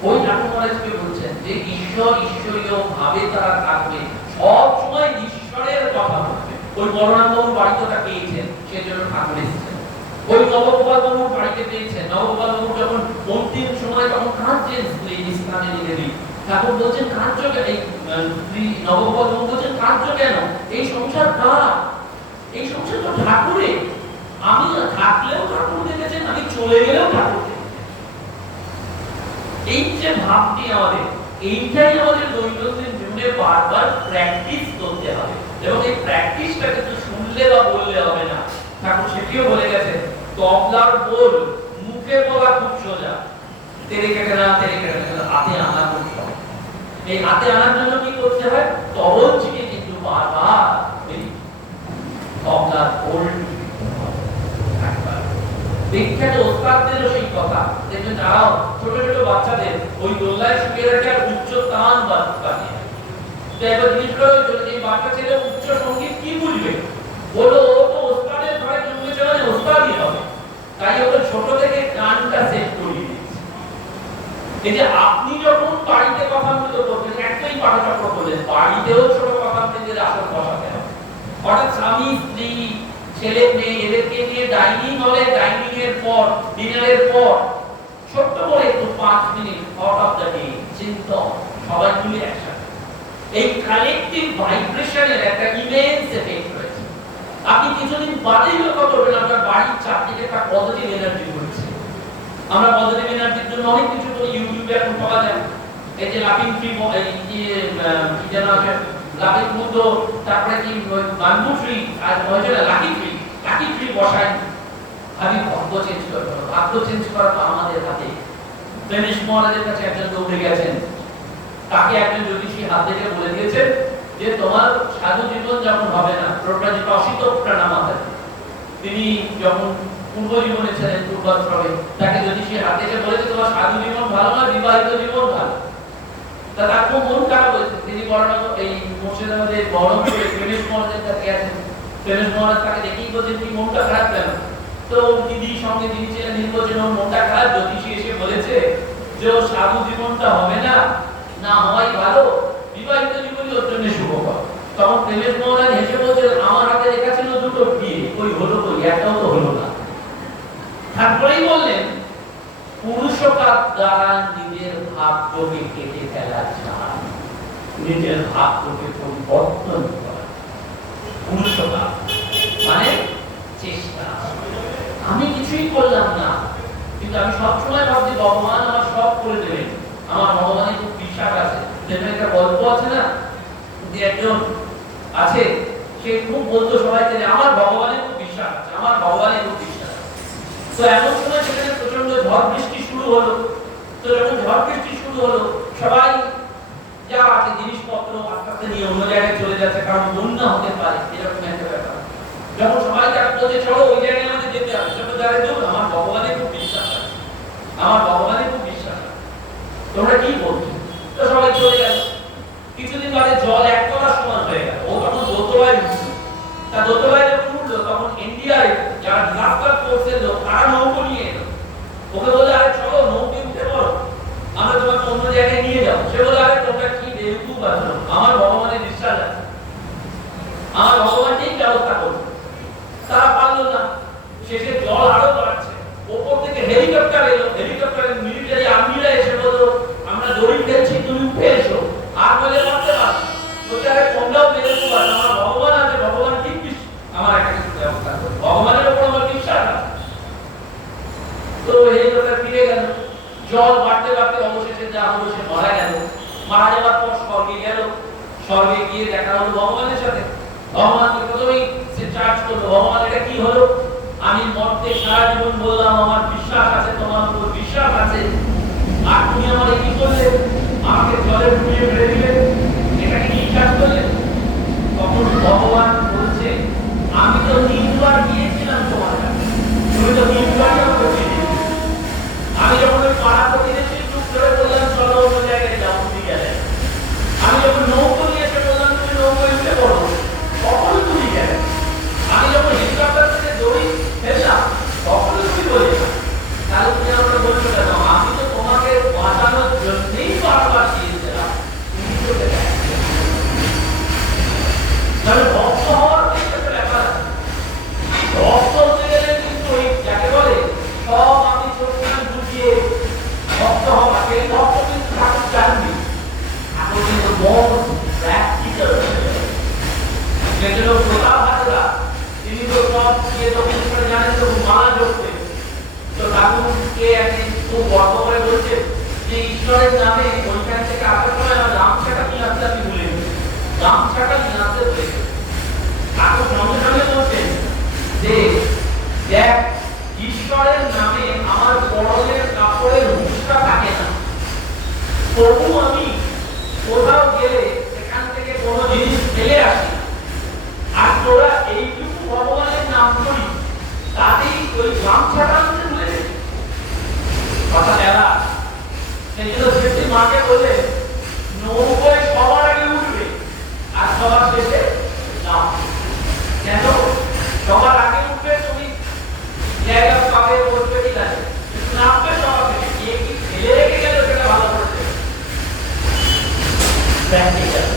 ওই ঠাকুর মহারাজকে বলছেন যে ঈশ্বরীয় ভাবে তারা থাকবে, সব সময় ঈশ্বরের কথা বলবে। ওই বলরামবাবুর বাড়িতে তারা পেয়েছেন, সেজন্য ঠাকুর এসেছেন। ওই নবগোপাল বাবুর বাড়িতে পেয়েছেন, নবগোপাল বাবু যখন অন্তিম সময় তখন কাঁদছেন স্ত্রী স্থানে নিয়ে দিই, ঠাকুর বলছেন কাঁদছো কেন? এই স্ত্রী নবগোপাল বাবু বলছেন কাঁদছো কেন? এই সংসার কার? এই সংসার তো ঠাকুরের। আমি থাকলেও ঠাকুর দেখেছেন, আমি চলে গেলেও ঠাকুর দেখেছেন। এই যে ভাবটি আমাদের, এইটাই আমাদের দৈনন্দিন জীবনে বারবার প্র্যাকটিস করতে হবে, এবং এই প্র্যাকটিসটা কিন্তু শুনলে বা বললে হবে না। ঠাকুর সেটিও বলে গেছেন, তবলার বোল মুখে বলা খুব সোজা, তেরে কেটে না হাতে আনা খুব সহজ। এই হাতে আনার জন্য কি করতে হয়? তরলচিকে কিন্তু বারবার এই তবলার বোল বিখ্যাত ওস্তাদদেরও সেই কথা দেখবেন, তারাও ছোট ছোট বাচ্চাদের ওই দোলনায় শুকিয়ে রাখার উচ্চ তান বানিয়ে। তো একবার জিজ্ঞেস করা হয়েছিল যে বাচ্চা ছেলে উচ্চ সঙ্গীত কি বুঝবে, বললো ও তো ওস্তাদের ঘরে জন্মেছে, মানে ওস্তাদই হবে, তাই ওকে ছোট থেকে গানটা সেট করিয়ে দিয়েছে। এই যে আপনি যখন বাড়িতে কথামৃত করবেন, একটাই পাঠচক্র করলেন, বাড়িতেও ছোট কথামৃতের আসর বসাতে হবে। অর্থাৎ স্বামী স্ত্রী ছেলে মেয়ে এদেরকে নিয়ে ডাইনিং হলে, ডাইনিং এর পর ডিনারের পর ছোট্ট করে একটু 5 মিনিট থট অফ দ্য ডে চিন্তন, সবাই মিলে একসাথে। এই কালেকটিভ ভাইব্রেশনের একটা ইমেন্স এফেক্ট রয়েছে। আপনি কিছুদিন বাদেই লক্ষ্য করবেন আপনার বাড়ির চারদিকে একটা পজিটিভ এনার্জি ঘুরছে। আমরা পজিটিভ এনার্জির জন্য অনেক কিছু করি, ইউটিউবে এখন পাওয়া যায়। এই যে লাফিং ট্রি, এই কি যেন আছে লাফিং মুড, তারপরে কি বাম্বু ট্রি, আর হয়েছে লাকি ট্রি বসায়। আমি ভাগ্য চেঞ্জ করবো, ভাগ্য চেঞ্জ করা তো আমাদের হাতে। প্রেমেশ মহারাজের কাছে একজন দৌড়ে গেছেন, তাকে একজন জ্যোতিষী হাত দেখে বলে দিয়েছেন যে তোমার সাধু জীবন যখন হবে না, প্রপ্রাজিত অসিত প্রাণামাতা, তিনি যখন পূর্ব জীবনে ছিলেন পূর্বাশ্রমে, তাকে জ্যোতিষী হাত দেখে বলেছে তোমার সাধু জীবন ভালো না, বিবাহিত জীবন ভালো। তার খুব মন খারাপ হয়েছে, তিনি বর্ণনা এই মুর্শিদাবাদের বহরমপুরে প্রেমেশ মহারাজের কাছে গেছেন। প্রেমেশ মহারাজ তাকে দেখেই বলছেন কি মনটা খারাপ কেন? তো দিদির সঙ্গে যিনি ছিলেন নির্বাচন মনটা খারাপ, জ্যোতিষী এসে বলেছে যে ও সাধু জীবনটা হবে না, না হওয়াই ভালো, বিবাহিত জীবনই ওর জন্য শুভকর। তখন প্রেমেশ মহারাজ হেসে বলছেন আমার হাতে লেখা ছিল দুটো বিয়ে, ওই হলো তো একটাও তো হলো না। তারপরেই বললেন পুরুষকার দ্বারা নিজের ভাগ্যকে কেটে ফেলা যায়, নিজের ভাগ্যকে পরিবর্তন করা। পুরুষকার মানে চেষ্টা। আমি কিছুই করলাম না, কিন্তু আমি সবসময় ভাবছি ভগবান আমার সব করে দেবেন, আমার ভগবানের খুব বিশ্বাস আছে। একটা গল্প আছে না, যে একজন আছে সে খুব বলতো সবাইকে যে আমার ভগবানের খুব বিশ্বাস আছে, আমার ভগবানের খুব বিশ্বাস আছে। তো এমন সময় সেখানে প্রচন্ড ঝড় বৃষ্টি শুরু হলো। তো যখন ঝড় বৃষ্টি শুরু হলো সবাই যা আছে জিনিসপত্র আস্তে আস্তে নিয়ে অন্য জায়গায় চলে যাচ্ছে, কারণ বন্যা হতে পারে, এরকম একটা ব্যাপার। যখন সবাই তাকে বলছে চলো ওই জায়গায় আমাদের যেতে হবে, সেটা জায়গায় যাবো, আমার ভগবানের খুব বিশ্বাস আছে, আমার ভগবানের খুব বিশ্বাস আছে, তোমরা কি বলছো? তো সবাই চলে গেল। কিছুদিন বাদে জল একতলার সমান হয়ে গেল, ও তখন দোতলায় উঠল। তা দোতলায় যখন উঠলো তখন ইন্ডিয়ায় যারা ডিজাস্টার ফোর্সের লোক তারা নৌকো নিয়ে এলো। ওকে বলে আরে চলো নৌকে উঠে পড়ো, আমরা তোমাকে অন্য জায়গায় নিয়ে যাবো। সে বলে আরে তোমরা কি বেরুকু বাজলো, আমার ভগবানের বিশ্বাস আছে, আমার ভগবান ঠিক ব্যবস্থা করবে। তারা পারলো না, শেষে জল আরো বাড়ছে, ওপর থেকে হেলিকপ্টার এলো, হেলিকপ্টারের মিলিটারি আর্মিরা এসে বললো আমরা দড়ি ফেলছি তুমি উঠে এসো। আর বলে মারতে পার বলছে আরে তোমরাও বেরোতে পারো, আমার ভগবান আছে, ভগবান ঠিক আমার একটা কিছু ব্যবস্থা করবে, ভগবানের উপর আমার বিশ্বাস আছে। তো হেলিকপ্টার ফিরে গেল, জল বাড়তে বাড়তে অবশেষে যা হলো সে মারা গেল। মারা যাওয়ার পর স্বর্গে গেল, স্বর্গে গিয়ে দেখা হলো ভগবানের সাথে। ভগবানকে প্রথমেই সে চার্জ করলো, ভগবান এটা কি হলো, আমি মরতে সারা জীবন বললাম আমার বিশ্বাস আছে, তোমার উপর বিশ্বাস আছে, আর তুমি আমার কি করলে, আমাকে জলে ডুবিয়ে মেরে দিলে, এটাকে কি কাজ করলে? তখন ভগবান বলছে আমি তো তিনবার গিয়েছিলাম তোমার কাছে, তুমি তো তিনবারই আমাকে দিয়েছিলে। আমি যখন ওই পাড়া প্রতিবেশী চুপ করে বললাম চলো অন্য জায়গায় যাও, তুমি গেলে। আমি যখন নৌকো নিয়ে এসে বললাম তুমি নৌকোয় উঠে পড়ো, তখন তুমি গেলে। আমি যখন হেলিকপ্টার থেকে দড়ি ফেললাম তখন তুমি বলে না, তাহলে তুমি আমাকে বলছো কেন? আমি তো তোমাকে বাঁচানোর জন্যই বারবার দিয়েছিলাম, তুমি তো তাহলে ভক্ত হওয়ার একটা ব্যাপার আছে। ভক্ত হতে গেলে কিন্তু ওই যাকে বলে সব আমি চোখটা বুঝিয়ে ভক্ত হওয়া, সেই ভক্ত কিন্তু ঠাকুর জানবি, ঠাকুর কিন্তু বহুত প্র্যাকটিক্যাল। সেজন্য প্রতাপ হাজরা তিনি তো সব গিয়ে দক্ষিণেশ্বরে জানেন তো মালা জপতেন। তো ঠাকুরকে একদিন খুব গর্ব করে বলছে যে ঈশ্বরের নামে ওইখান থেকে আসার সময় আমার গামছাটা নিয়ে আসতে আমি ভুলে গেছি, গামছাটা নিয়ে আসতে ভুলে গেছি। ঠাকুর সঙ্গে সঙ্গে বলছেন যে দেখ ঈশ্বরের নামে আমার পরনের কাপড়ের হুঁশটা থাকে না, তবু আমি কোথাও গেলে সেখান থেকে কোনো জিনিস ফেলে আসি, আর তোরা এইটুকু ভগবানের নাম করি তাতেই ওই গামছাটা আনতে ভুলে গেছি। কথা দেওয়া সেই জন্য শেষে মাকে বলে নৌকোয় সবার আগে উঠবে আর সবার শেষে নাম। কেন সবার আগে উঠবে তুমি জায়গা পাবে, বসবে, ঠিক আছে, নামবে সবার থেকে, কে কি ফেলে রেখে গেল সেটা ভালো করে প্র্যাকটিক্যাল।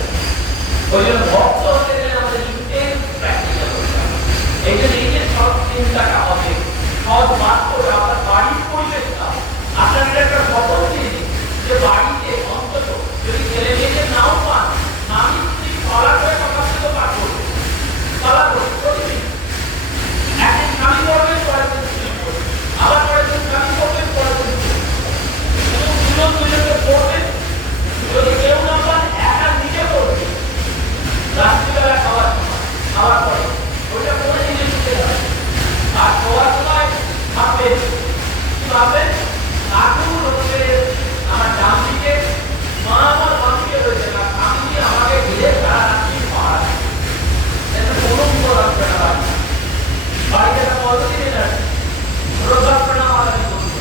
ওই জন্য ভক্ত হতে গেলে আমাদের ইন্টেন্স প্র্যাকটিক্যাল করতে হবে। এই জন্য এই যে সৎ চিন্তাটা হবে, সৎ বাক্যটা আপনার বাড়ির পরিবেশটা, আপনার একটা শপথ নিয়ে যে বাড়িতে অন্তত যদি ছেলে মেয়েদের নাও পান, স্বামী স্ত্রী পালা করে কথা বলতে পাঠ করবে, পালা করবে প্রতিদিন। একদিন স্বামী করবেন, পরের দিন স্ত্রী করবে, আবার পরের দিন স্বামী করবেন, পরের দিন স্ত্রী এবং দুজন দুজনকে পড়বেন। যদি কেউ না পান একা নিজে করবে, রাত্রিবেলা খাওয়ার সময়, খাওয়ার পরে ওইটা কোনো জিনিস উঠে যাবে। আর খাওয়ার সময় ভাববেন, কি ভাববেন? ঠাকুর হচ্ছে আমার ডান দিকে, মা আমার বাম দিকে রয়েছে, আর স্বামী আমাকে ঘিরে সারা রাত্রি পাহারা দেয়। এটা কোনো বিপদ আসবে না। বাড়িতে একটা পদ্ধতি নিয়ে যাচ্ছে, রোজগার প্রণাম আলাদা করছে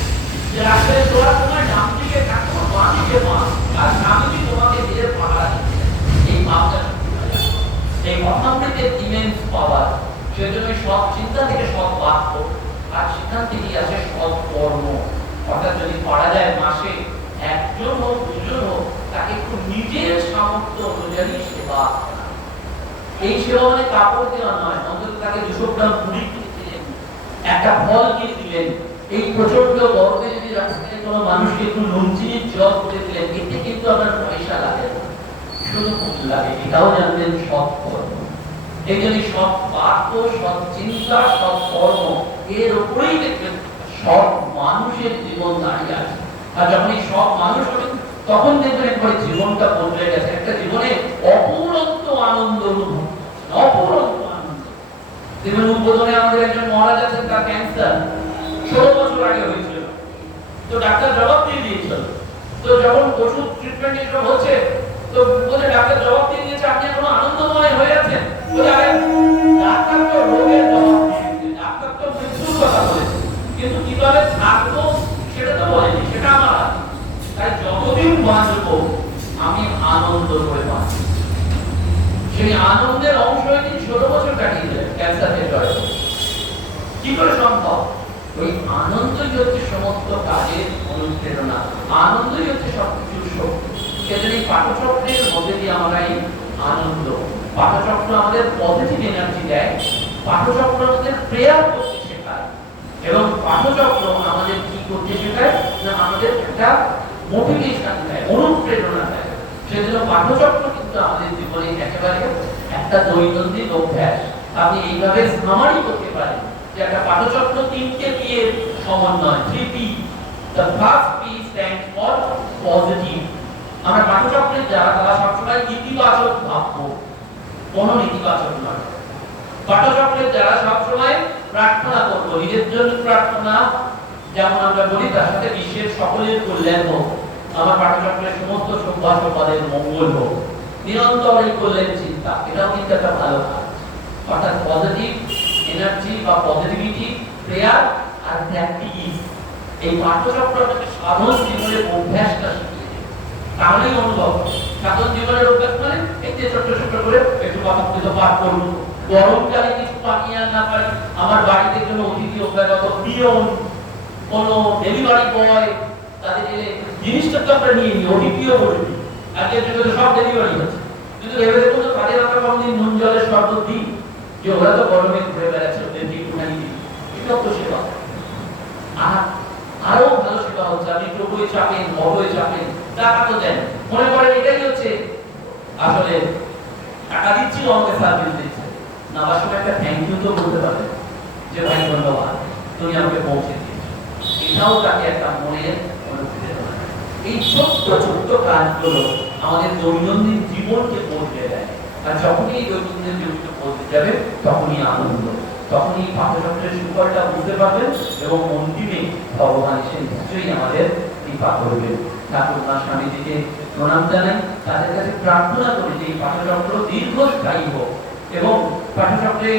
যে রাত্রে শোয়ার সময় ডান দিকে ঠাকুর, বাম দিকে মা, আর স্বামী তোমাকে ঘিরে পাহারা দিচ্ছে। এই ভাবটা এই মহামৃতের ইমেন্স পাওয়ার। সেজন্য সৎ চিন্তা থেকে সৎ বাক্য আর সেখান থেকে আসে সৎকর্ম। অর্থাৎ যদি পারা যায় মাসে একজন হোক দুজন হোক তাকে একটু নিজের সামর্থ্য অনুযায়ী সেবা করা। এই সেবা মানে কাপড় দেওয়া নয়, অন্তত তাকে 200 গ্রাম মুড়ি কিনে দিলেন, একটা ফল কিনে দিলেন। এই প্রচন্ড গরমে যদি রাস্তায় কোনো মানুষকে একটু নুন চিনির জল করে দিলেন, এতে কিন্তু আপনার পয়সা লাগে না, শুধু ফুল লাগে। এটাও জানতেন সৎকর্ম। এই জন্য সৎ বাক্য, সৎ চিন্তা, সৎ কর্ম, এর উপরেই দেখবেন সব মানুষের জীবন দাঁড়িয়ে আছে। আর যখন এই সব মানুষ হবেন তখন দেখবেন একবারে জীবনটা বদলে গেছে। একটা জীবনে অপূরন্ত আনন্দ অনুভব, অপূরন্ত আনন্দ। দেখবেন উদ্বোধনে আমাদের একজন মহারাজ আছেন, তার ক্যান্সার 16 বছর আগে হয়েছিল। তো ডাক্তার জবাব দিয়ে দিয়েছিল। তো যখন ওষুধ ট্রিটমেন্ট এসব হচ্ছে, তো বলে ডাক্তার জবাব দিয়ে দিয়েছে আপনি এখনো আনন্দময় হয়ে আছেন। বলে আরে ডাক্তার তো রোগের জবাব দিয়েছে, ডাক্তার তো মৃত্যুর কথা বলেছে, কিন্তু কিভাবে থাকবো সেটা তো বলেনি, সেটা আমার হাতে। তাই যতদিন বাঁচবো আমি আনন্দ করে বাঁচবো। সেই আনন্দের অংশ হয়ে 16 বছর কাটিয়ে দিলেন ক্যান্সারকে জয় করে। কি করে সম্ভব? ওই আনন্দই হচ্ছে সমস্ত কাজের অনুপ্রেরণা, আনন্দই হচ্ছে সবকিছুর শক্তি। সেজন্য পাঠচক্রের মধ্যে দিয়ে আমরা এই আনন্দ, পাঠচক্র আমাদের পজিটিভ এনার্জি দেয়, পাঠচক্র আমাদের প্রেয়ার করতে শেখায়, এবং পাঠচক্র আমাদের কি করতে শেখায় না আমাদের একটা মোটিভেশন দেয়, অনুপ্রেরণা দেয়। সেজন্য পাঠচক্র কিন্তু আমাদের জীবনে একেবারে একটা দৈনন্দিন অভ্যাস। আপনি এইভাবে সামারি করতে পারেন যে একটা পাঠচক্র 3টে পি এর সমন্বয়, 3P। The first P stands for positive। আমরা পাঠচক্রে যারা তারা সবসময় ইতিবাচক ভাববো, কোনো নেতিবাচক নয়। পাঠচক্রে যারা সবসময় প্রার্থনা করবো, নিজের জন্য প্রার্থনা, যেমন আমরা বলি তার সাথে বিশ্বের সকলের কল্যাণ হোক, আমার পাঠচক্রের সমস্ত সভ্যাসম্পাদের মঙ্গল হোক, নিরন্তর এই কল্যাণ চিন্তা, এটাও কিন্তু একটা ভালো কাজ। অর্থাৎ পজিটিভ এনার্জি বা পজিটিভিটি, প্রেয়ার আর প্র্যাকটিস, এই পাঠচক্র আমাদের সাধারণ জীবনের অভ্যাসটা শিখিয়ে দেয়। তাহলেই অনুভব সাধারণ জীবনের অভ্যাস মানে এই যে ছোট্ট ছোট্ট করে একটু কথা বলতে পাঠ করবো, গরমকালে কিছু পানি আর না পারি, আমার বাড়িতে কোনো অতিথি অভ্যাগত পিয়ন, কোনো ডেলিভারি বয়, তাদের জিনিসটা তো আমরা নিয়ে নিই, অতিথিও বলি আজকের যুগে সব ডেলিভারি হচ্ছে, কিন্তু ভেবে দেখুন তো তাদের আমরা কোনদিন নুন জলের শরবত দিই? যে ওরা তো গরমে ঘুরে বেড়াচ্ছে, ওদের একটুখানি দিই, এটাও তো সেবা। আর আরো ভালো সেবা হচ্ছে আপনি টোটোয় চাপেন, অটোয় চাপেন, টাকা তো দেন, মনে করেন এটাই হচ্ছে আসলে টাকা দিচ্ছি আমাকে সার্ভিস দিচ্ছে, নামার সময় একটা থ্যাংক ইউ তো বলতে পারবেন যে ভাই ধন্যবাদ তুমি আমাকে পৌঁছে দিয়েছো, এটাও তাকে একটা মনের অনুপ্রেরণা। এই ছোট্ট ছোট্ট কাজগুলো আমাদের দৈনন্দিন জীবনকে বদলে দেয়। আর যখনই এই দৈনন্দিন জীবনকে বদলে যাবে তখনই আনন্দ, তখনই পাঠচক্রের সুফলটা বুঝতে পারবেন এবং অন্তিমে ভগবান এসে নিশ্চয়ই আমাদের কৃপা করবেন। ঠাকুরমা স্বামীজিকে প্রণাম জানাই, তাদের কাছে প্রার্থনা করি যে এই পাঠচক্র দীর্ঘস্থায়ী হোক এবং পাঠচক্রে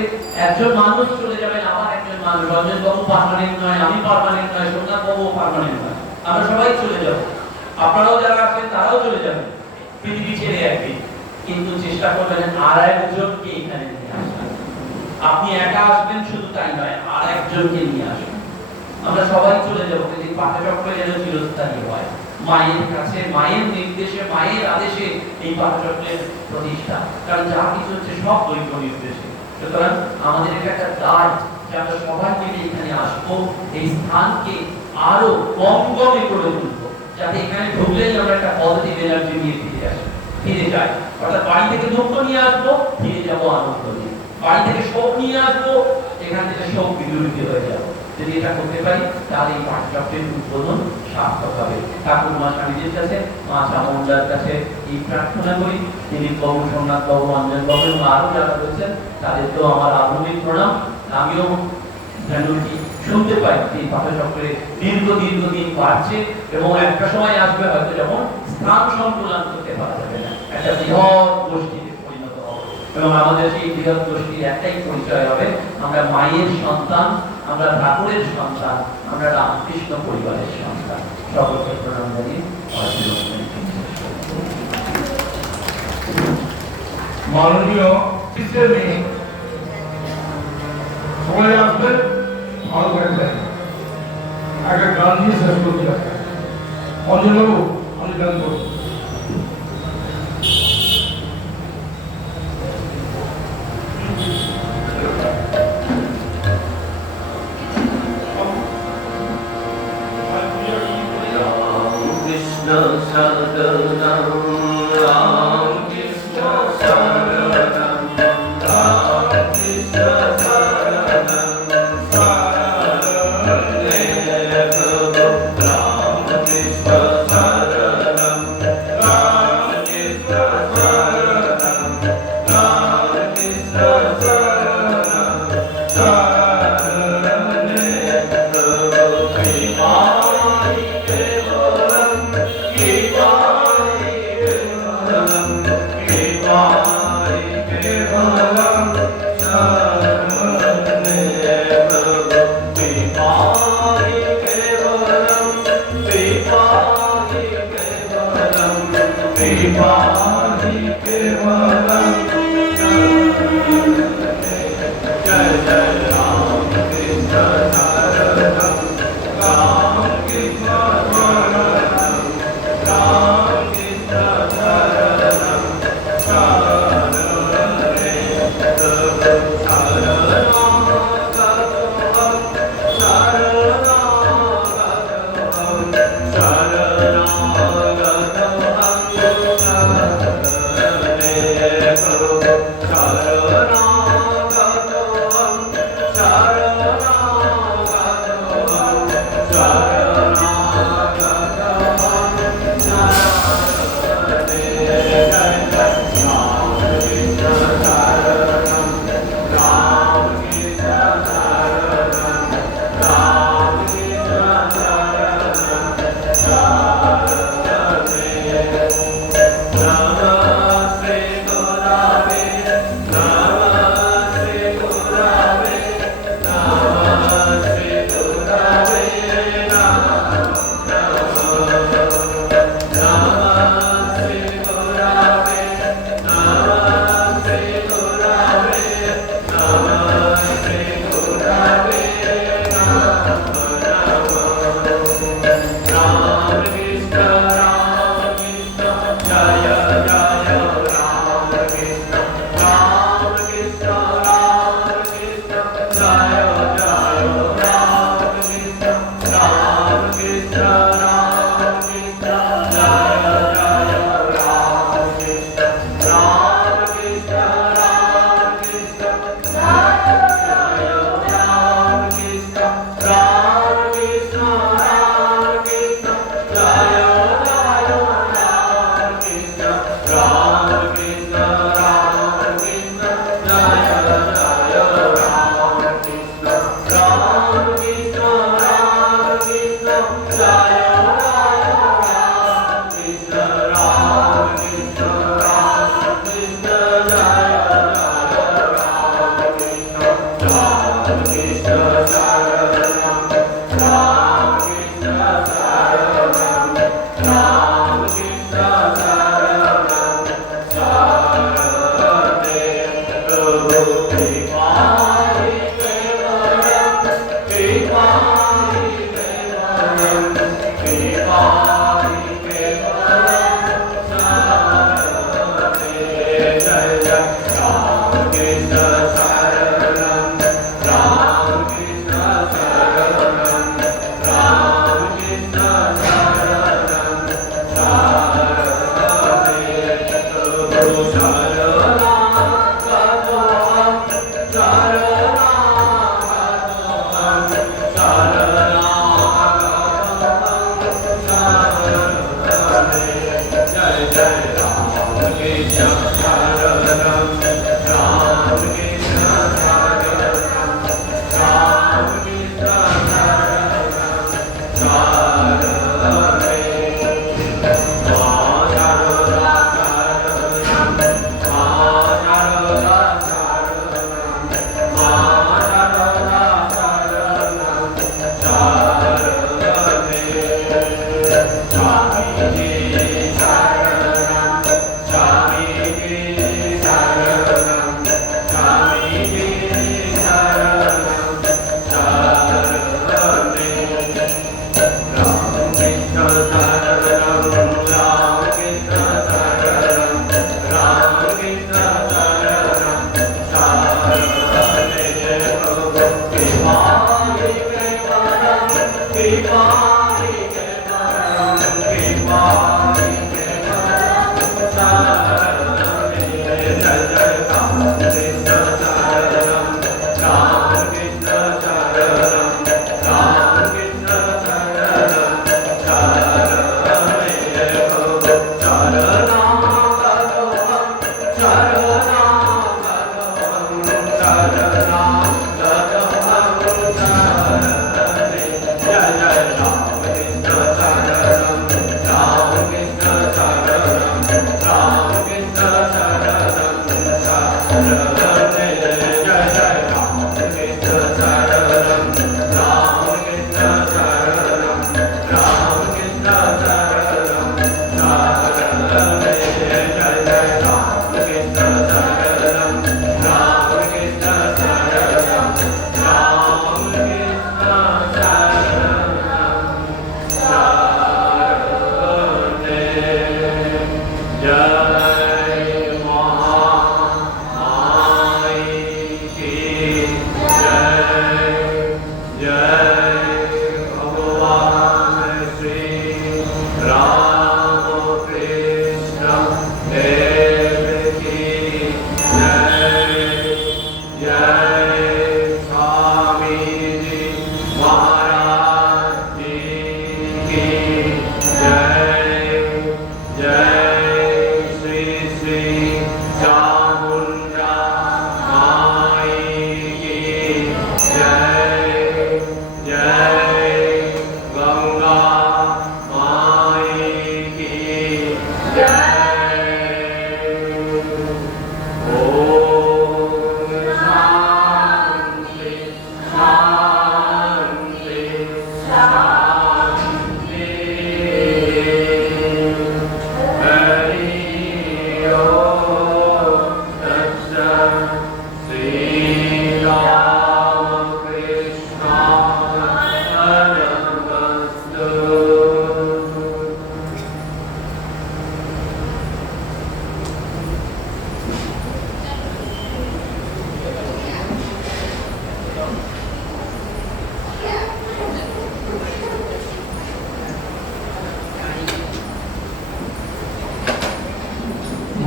একজন মানুষ চলে যাবেন, আমার একজন মানুষ, রঞ্জন বাবু পার্মানেন্ট নয়, আমি পার্মানেন্ট নয়, সোমনাথ বাবু পার্মানেন্ট নয়, আমরা সবাই চলে যাব, আপনারাও যারা আছেন তারাও চলে যাবেন পৃথিবী ছেড়ে একদিন। কিন্তু চেষ্টা করবেন আর একজনকে এখানে নিয়ে আসবেন। আপনি একা আসবেন শুধু তাই নয়, আর একজনকে নিয়ে আসবেন। আমরা সবাই চলে যাবো, কিন্তু পাঠচক্র যেন চিরস্থায়ী হয়। মায়ের কাছে, মায়ের নির্দেশে, মায়ের আদেশে এই পাঠচক্রের প্রতিষ্ঠা, কারণ যা কিছু হচ্ছে সব দৈব নির্দেশে। সুতরাং আমাদের এটা একটা দায় যে আমরা সবাই মিলে এখানে আসবো, এই স্থানকে আরো গমগমে করে তুলবো, যাতে এখানে ঢুকলেই আমরা একটা পজিটিভ এনার্জি নিয়ে ফিরে যাই। অর্থাৎ বাড়ি থেকে দুঃখ নিয়ে আসবো, ফিরে যাবো আনন্দ নিয়ে। বাড়ি থেকে শোক নিয়ে আসবো, এখান থেকে শোক বিদূরিত হয়ে যাবো। যদি এটা করতে পারি তাহলে এই পাঠচক্রের উদ্বোধন সার্থক হবে। ঠাকুরমা স্বামীজির কাছে, মা চামুন্ডার কাছে এই প্রার্থনা করি। তিনি বাবু, সোমনাথ বাবু, অঞ্জন বাবু এবং আরো যারা রয়েছেন তাদেরকেও আমার আধুনিক প্রণাম। আমিও শুনতে পাই এই পাঠচক্রে দীর্ঘদিন বাড়ছে এবং একটা সময় আসবে হয়তো যখন স্থান সংকুলন করতে পারা যাবে না, একটা বৃহৎ গোষ্ঠীতে পরিণত হবে এবং আমাদের সেই বৃহৎ গোষ্ঠীর একটাই পরিচয় হবে, আমরা মায়ের সন্তান, আমরা ঠাকুরের সন্তান, আমরা রামকৃষ্ণ পরিবারের সন্তান। সকলকে প্রণাম জানিয়ে মাননীয় সবাই আসবেন। ভালো করে দেয়। একটা গান দিয়ে শেষ করতে হবে। অঞ্জনবাবু, আমি গান করব। Krishna Saranam, Ram Krishna Saranam, Ram Krishna Saranam, Saranam Prabhu, Ram Krishna Saranam, Ram Krishna Saranam, Ram Krishna Saranam, Saranam Prabhu, Kripali Kevalam, Kripali Kevalam, Kripali Kevalam, Saranam Prabhu, Kripali Kevalam, Kripali Kevalam, Kripali Kevalam, Jai Jai Ram Krishna Saranam, Ram Krishna Saranam, Ram Krishna Saranam, Saranam Prabhu, Saranagatam, Saranagatam, Saranagatam, Saranam Prabhu, Namaste Gurave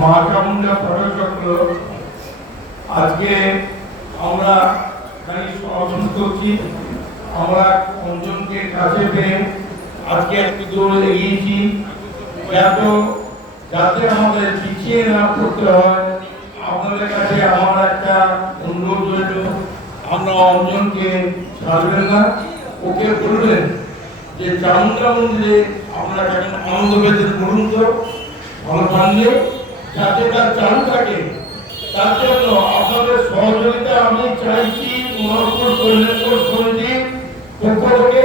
মা চামুন্ডা পরচক্র আজকে আমরা খালি সমাবেশ করছি। আমরা অঞ্জনকে কাছে পেয়ে আজকে একটু দূর এগিয়েছি যাতে আমাদের পিছিয়ে না পড়তে হয়। আপনাদের কাছে আমার একটা অনুরোধ রইল, আমরা অঞ্জনকে ছাড়বেন না, ওকে বলবেন যে চামুন্ডা মন্দিরে আমরা এখন আনন্দ পেতেন বলুন তো ভালো পানলে যাতে তার চালু থাকে। তার জন্য আপনাদের সহযোগিতা আমি চাইছি। মনোরপুর কল্যাণপুর সমিতির পক্ষ থেকে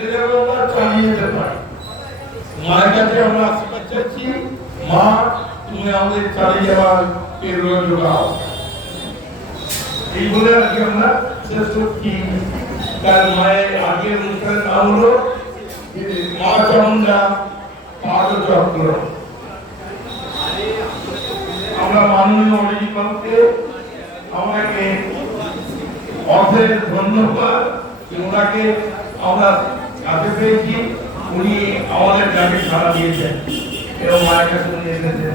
এটা আমরা চালিয়ে যেতে পারি। মায়ের কাছে আমরা আশীর্বাদ চাচ্ছি, মা তুমি আমাদের চালিয়ে যাওয়ার প্রেরণা যোগাও। এই বলে আজকে আমরা শেষ করছি। তার মায়ের আগের অনুষ্ঠানের নাম হলো মা চামুন্ডা পাদচক্র। আমরা মাননীয় অডিটরকে আমাকে অশেষ ধন্যবাদ। ওনাকে আমরা কাছে পেয়েছি, উনি আমাদের ডাকে সাড়া দিয়েছেন এবং মায়ের কাছে উনি এসেছেন।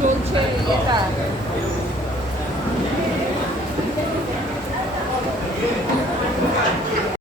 চলছে এটা